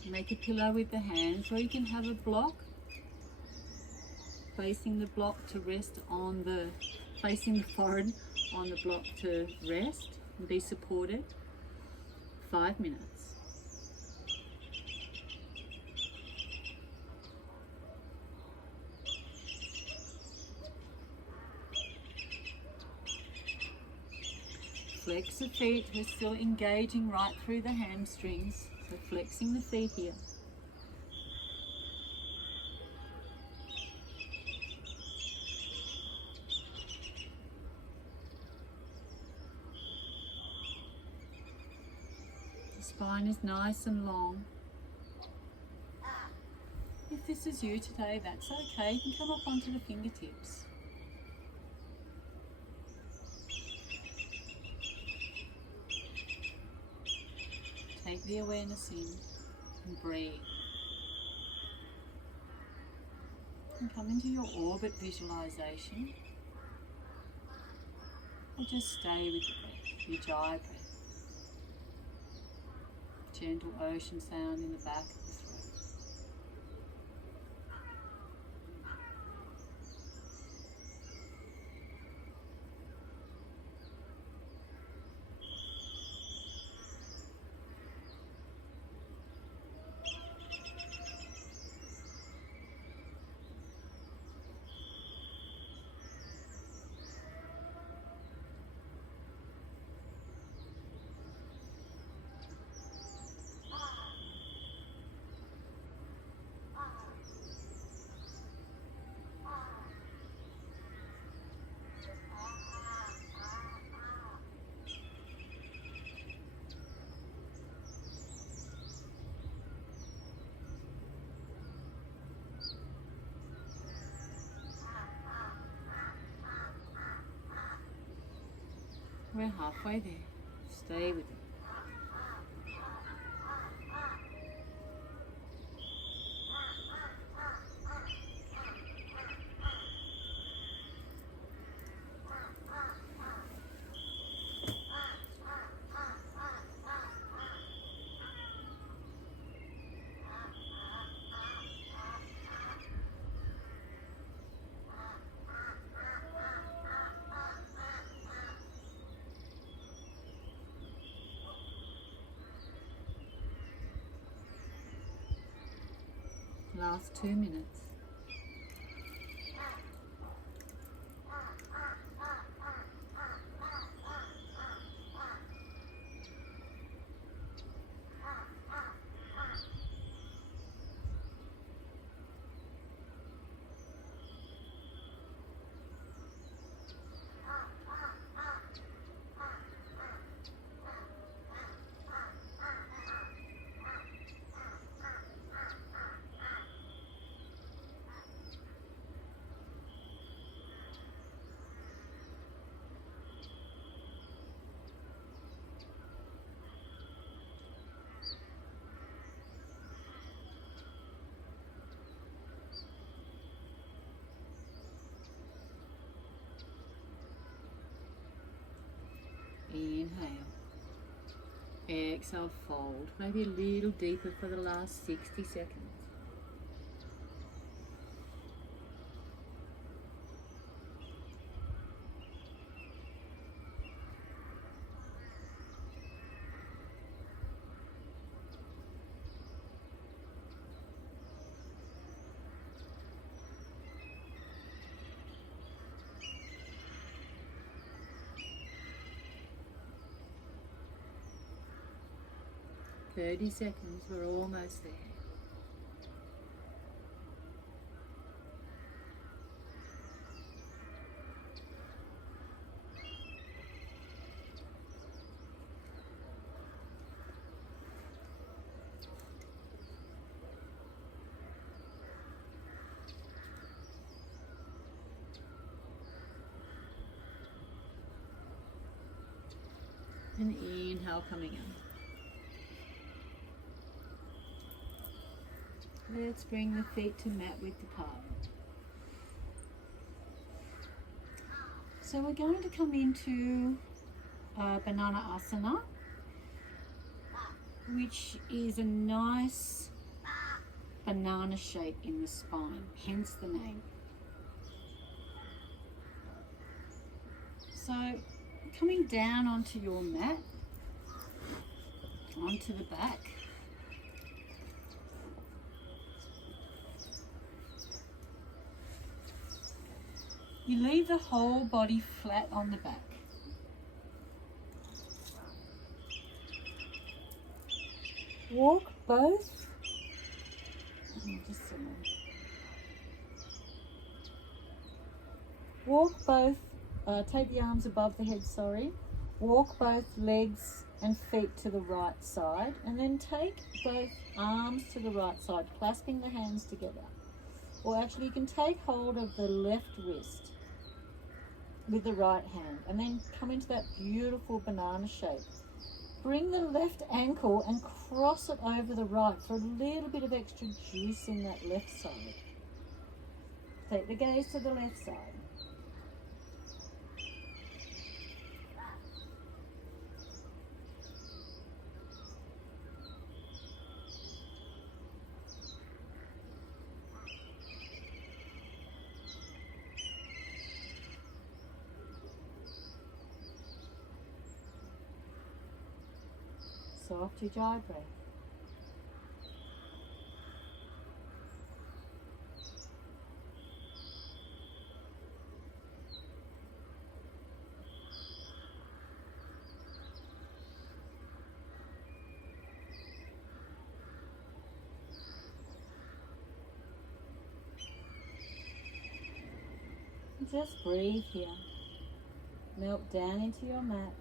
Make a pillow with the hands, or you can have a block, placing the block to rest on the, placing the forehead on the block to rest and be supported. 5 minutes. Flex the feet, we're still engaging right through the hamstrings, so flexing the feet here. The spine is nice and long. If this is you today, that's okay, you can come up onto the fingertips. Take the awareness in and breathe. And come into your orbit visualization. Or just stay with the breath, your Ujjayi breath. Gentle ocean sound in the back of the throat. We're halfway there. Stay with it. Last 2 minutes. Inhale. Exhale, fold. Maybe a little deeper for the last 60 seconds. Thirty seconds, we're almost there. And inhale coming in. Let's bring the feet to mat width apart. So we're going to come into Bananasana, which is a nice banana shape in the spine, hence the name. So coming down onto your mat, onto the back. You leave the whole body flat on the back. Walk both. Just a moment. Walk both, take the arms above the head, sorry. Walk both legs and feet to the right side, and then take both arms to the right side, clasping the hands together. Or actually you can take hold of the left wrist with the right hand, and then come into that beautiful banana shape. Bring the left ankle and cross it over the right for a little bit of extra juice in that left side. Take the gaze to the left side. Soft Ujjayi breath. Just breathe here. Melt down into your mat.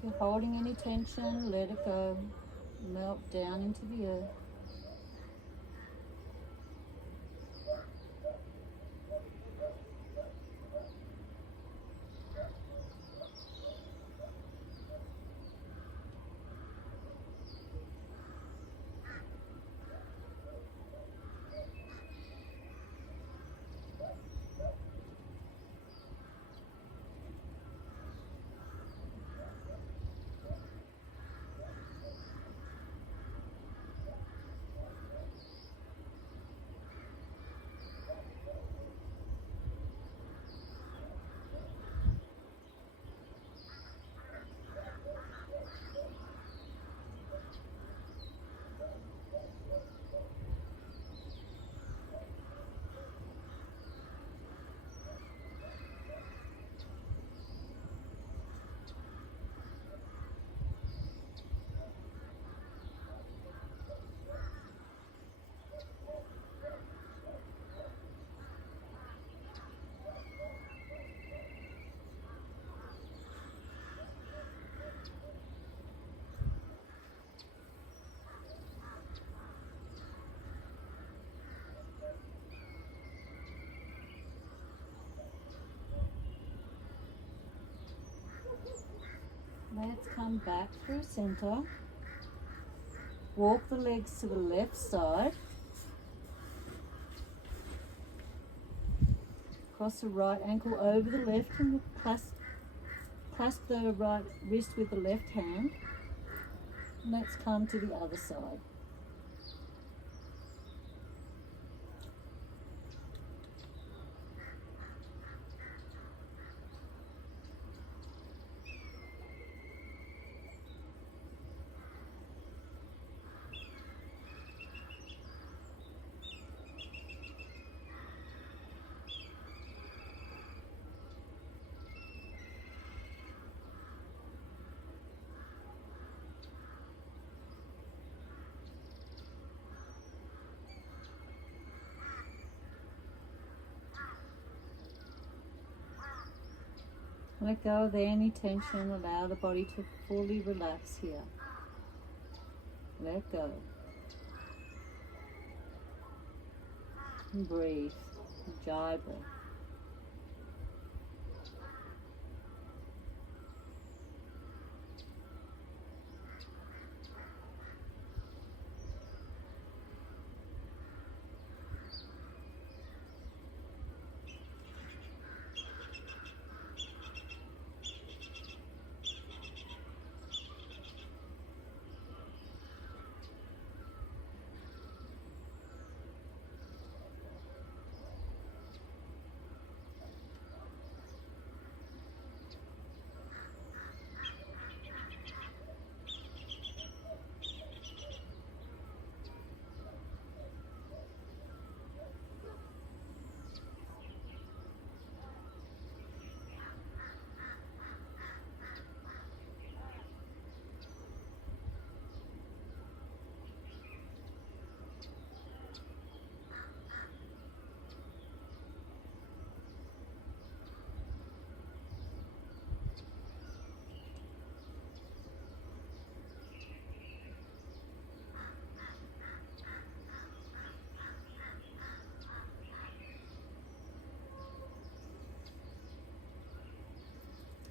If you're holding any tension, let it go. Melt down into the earth. Let's come back through center. Walk the legs to the left side. Cross the right ankle over the left and clasp the right wrist with the left hand. Let's come to the other side. Let go of any tension, allow the body to fully relax here. Let go. And breathe. Ujjayi breath.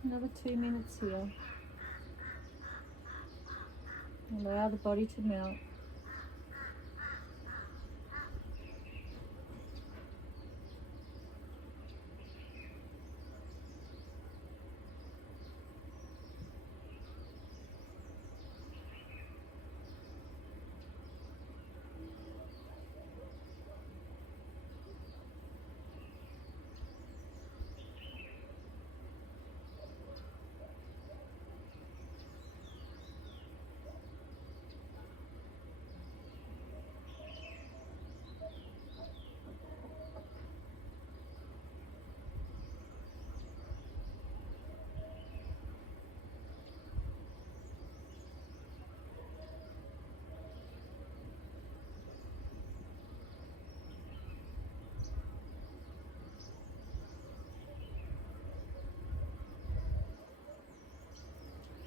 Another 2 minutes here. Allow the body to melt.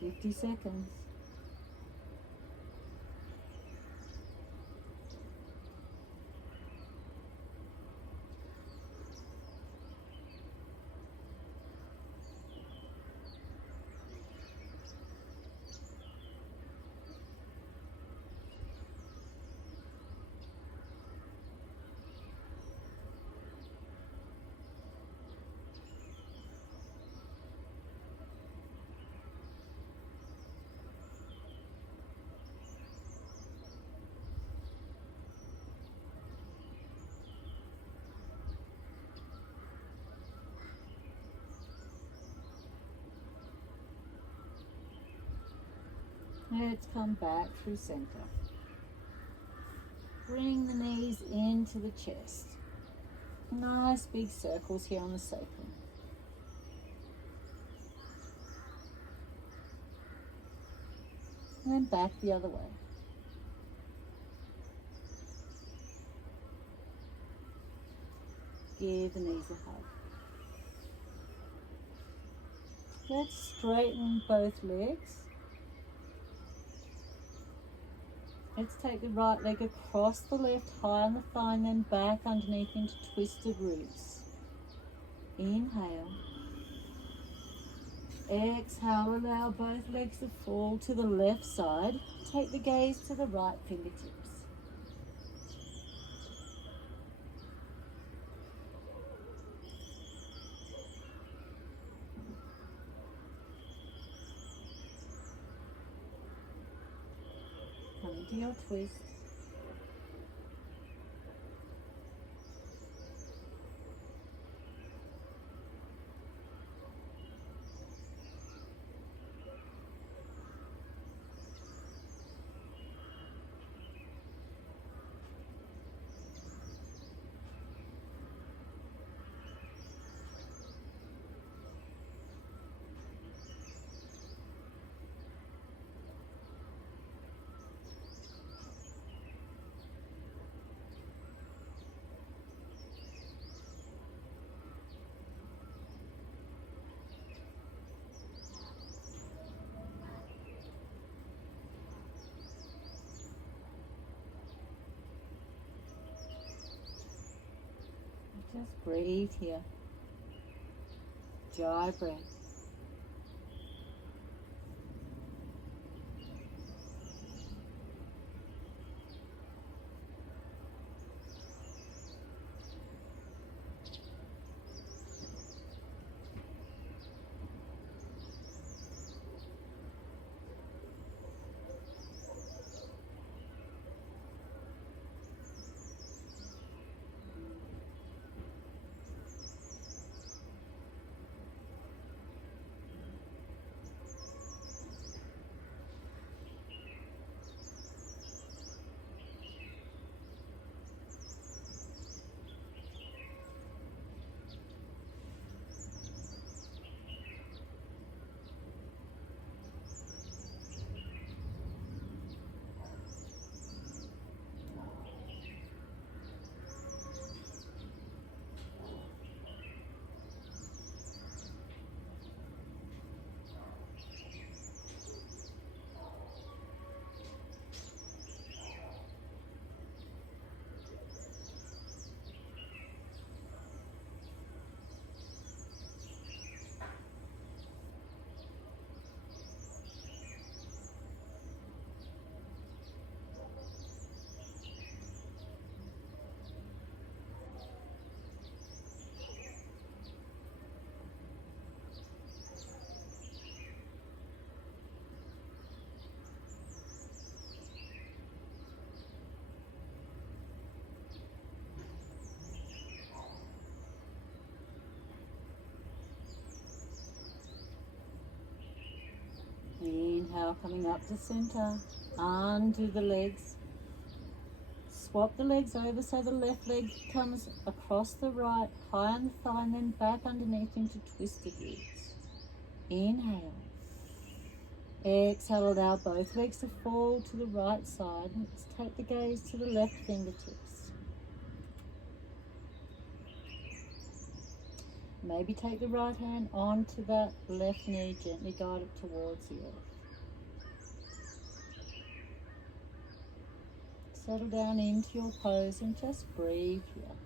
Fifty seconds. Let's come back through center. Bring the knees into the chest. Nice big circles here on the sacrum. And then back the other way. Give the knees a hug. Let's straighten both legs. Let's take the right leg across the left, high on the thigh, and then back underneath into twisted roots. Inhale. Exhale, allow both legs to fall to the left side. Take the gaze to the right fingertips. empty or twist. Just breathe here. Dry breath. Inhale, coming up to center. Undo the legs. Swap the legs over so the left leg comes across the right, high on the thigh, and then back underneath into twisted ribs. Inhale. Exhale, allow both legs to fall to the right side. Let's take the gaze to the left fingertips. Maybe take the right hand onto that left knee, gently guide it towards the earth. Settle down into your pose and just breathe here.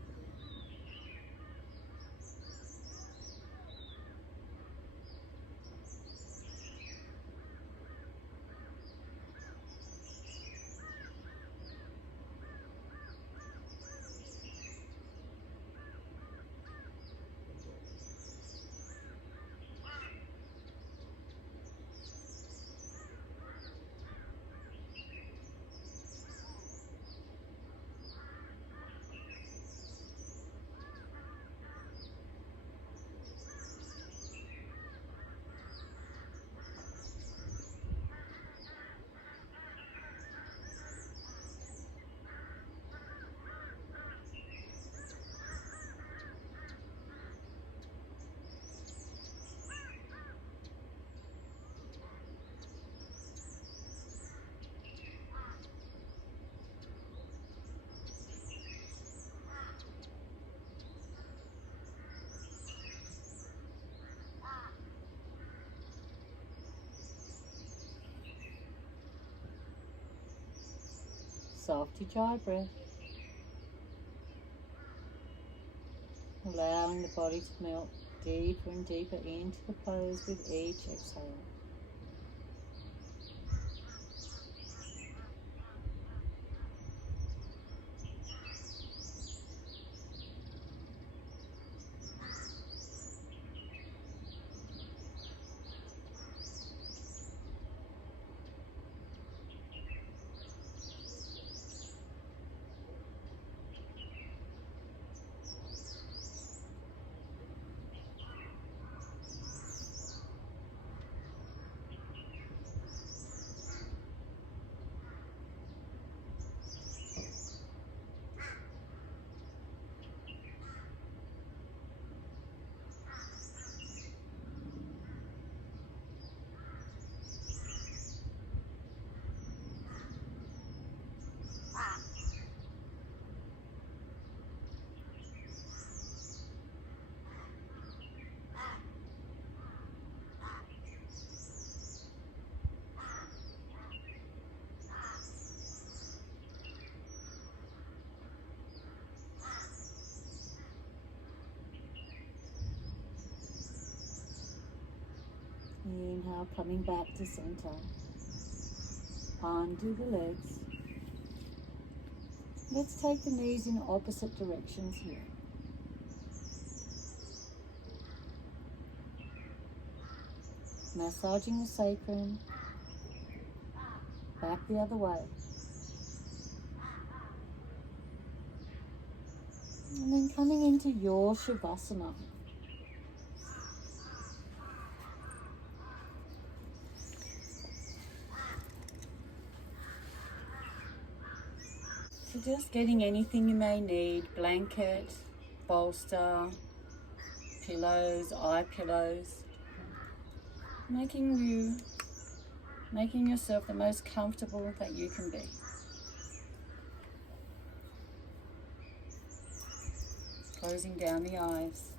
Softy dry breath. Allowing the body to melt deeper and deeper into the pose with each exhale. Inhale, coming back to center. Undo the legs. Let's take the knees in opposite directions here. Massaging the sacrum. Back the other way. And then coming into your Shavasana. So just getting anything you may need, blanket, bolster, pillows, eye pillows, making yourself the most comfortable that you can be. Closing down the eyes.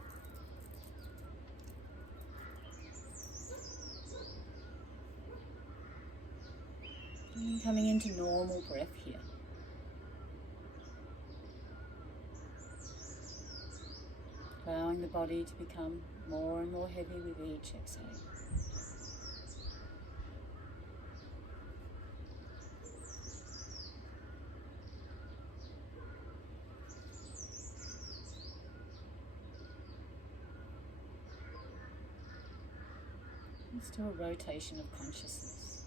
And coming into normal breath here. Allowing the body to become more and more heavy with each exhale. Let's do a rotation of consciousness.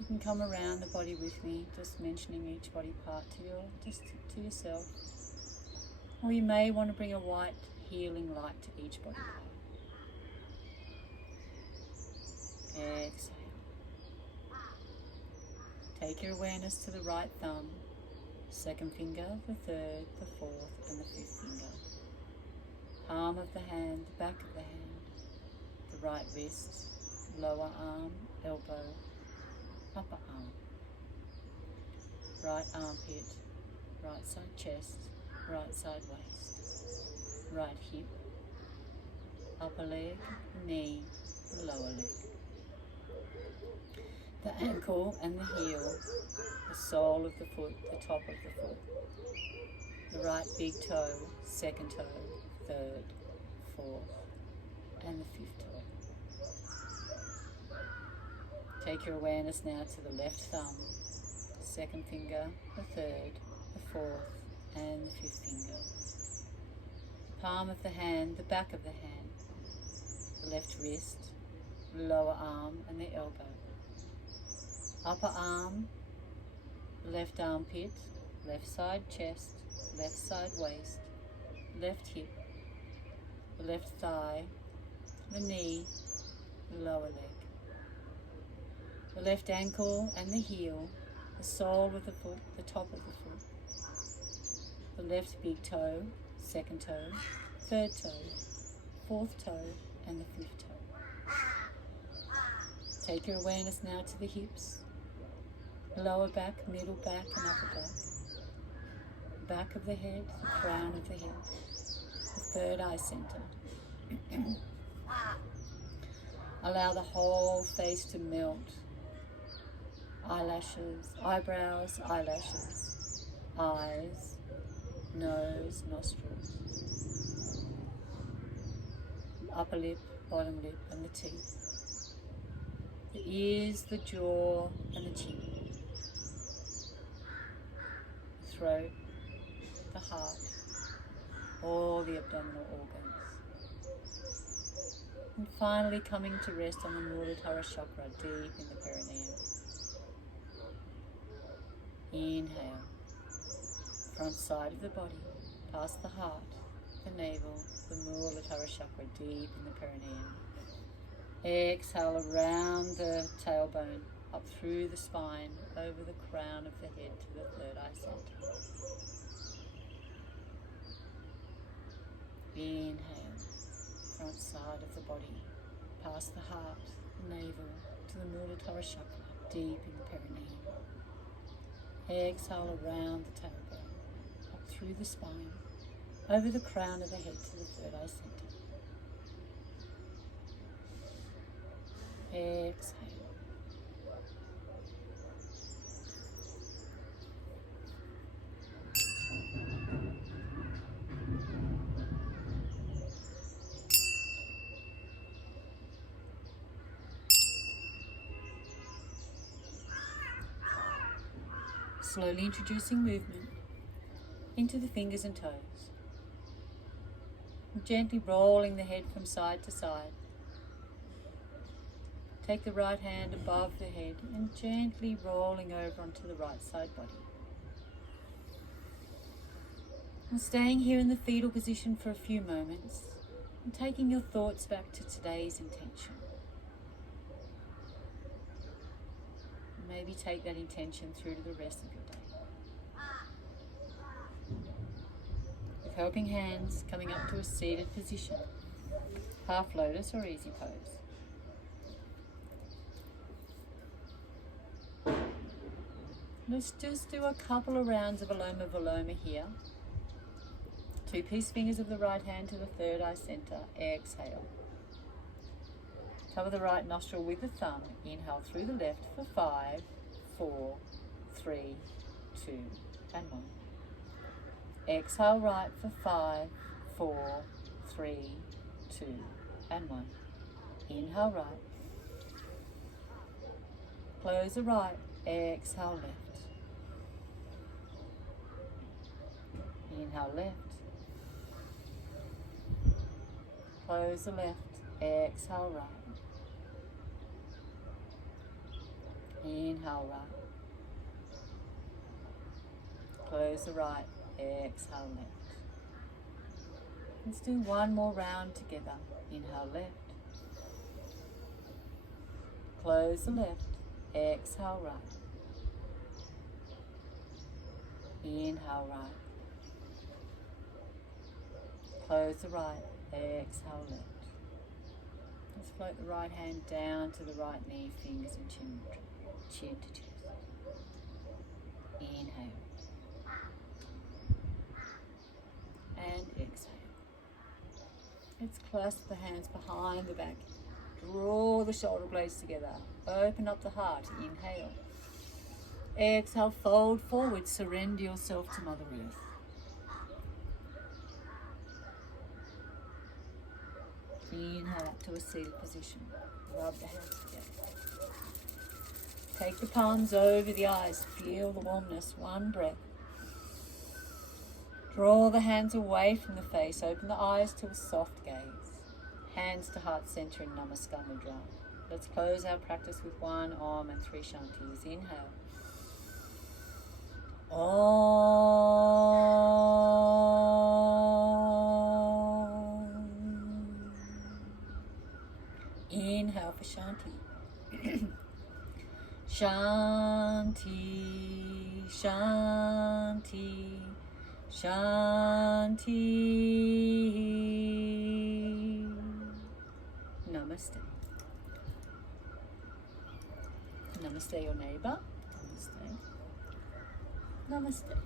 You can come around the body with me, just mentioning each body part to yourself. Or you may want to bring a white healing light to each body part. Exhale. Take your awareness to the right thumb, second finger, the third, the fourth, and the fifth finger. Palm of the hand, back of the hand, the right wrist, lower arm, elbow, upper arm, right armpit, right side chest, right side waist, right hip, upper leg, knee, lower leg. The ankle and the heel, the sole of the foot, the top of the foot, the right big toe, second toe, third, fourth, and the fifth toe. Take your awareness now to the left thumb, second finger, the third, the fourth, and the fifth finger. The palm of the hand, the back of the hand, the left wrist, lower arm, and the elbow. Upper arm, left armpit, left side chest, left side waist, left hip, the left thigh, the knee, the lower leg, the left ankle and the heel, the sole of the foot, the top of the foot, the left big toe, second toe, third toe, fourth toe, and the fifth toe. Take your awareness now to the hips, lower back, middle back, and upper back, back of the head, the crown of the head, the third eye center. Allow the whole face to melt. Eyelashes, eyebrows, eyelashes, eyes, nose, nostrils, upper lip, bottom lip, and the teeth, the ears, the jaw, and the chin, the throat, the heart, all the abdominal organs. And finally coming to rest on the Muladhara chakra, deep in the perineum. Inhale, front side of the body, past the heart, the navel, the Muladhara chakra, deep in the perineum. Exhale around the tailbone, up through the spine, over the crown of the head to the third eye center. Inhale, front side of the body, past the heart, the navel, to the Muladhara chakra, deep in the perineum. Exhale around the tailbone, up through the spine, over the crown of the head to the third eye center. Exhale. Slowly introducing movement into the fingers and toes. Gently rolling the head from side to side. Take the right hand above the head and gently rolling over onto the right side body. And staying here in the fetal position for a few moments and taking your thoughts back to today's intention. Maybe take that intention through to the rest of your day. With helping hands, coming up to a seated position, half lotus or easy pose. Let's just do a couple of rounds of Aloma Viloma here. 2 peace fingers of the right hand to the third eye center. Exhale. Cover the right nostril with the thumb. Inhale through the left for 5, 4, 3, 2, and 1. Exhale right for 5, 4, 3, 2, and 1. Inhale right. Close the right. Exhale left. Inhale left. Close the left. Exhale right. Inhale right. Close the right. Exhale left. Let's do one more round together. Inhale left. Close the left. Exhale right. Inhale right. Close the right. Exhale left. Let's float the right hand down to the right knee, fingers and chin to chest. Inhale. And exhale. Let's clasp the hands behind the back. Draw the shoulder blades together. Open up the heart. Inhale. Exhale, fold forward. Surrender yourself to Mother Earth. Inhale up to a seated position. Rub the hands together. Take the palms over the eyes. Feel the warmness. One breath. Draw the hands away from the face. Open the eyes to a soft gaze. Hands to heart center in Namaste Mudra. Let's close our practice with 1 Om and 3 Shantis. Inhale. Om. Inhale for Shanti. Shanti, Shanti, Shanti. Namaste. Namaste your neighbor. Namaste. Namaste.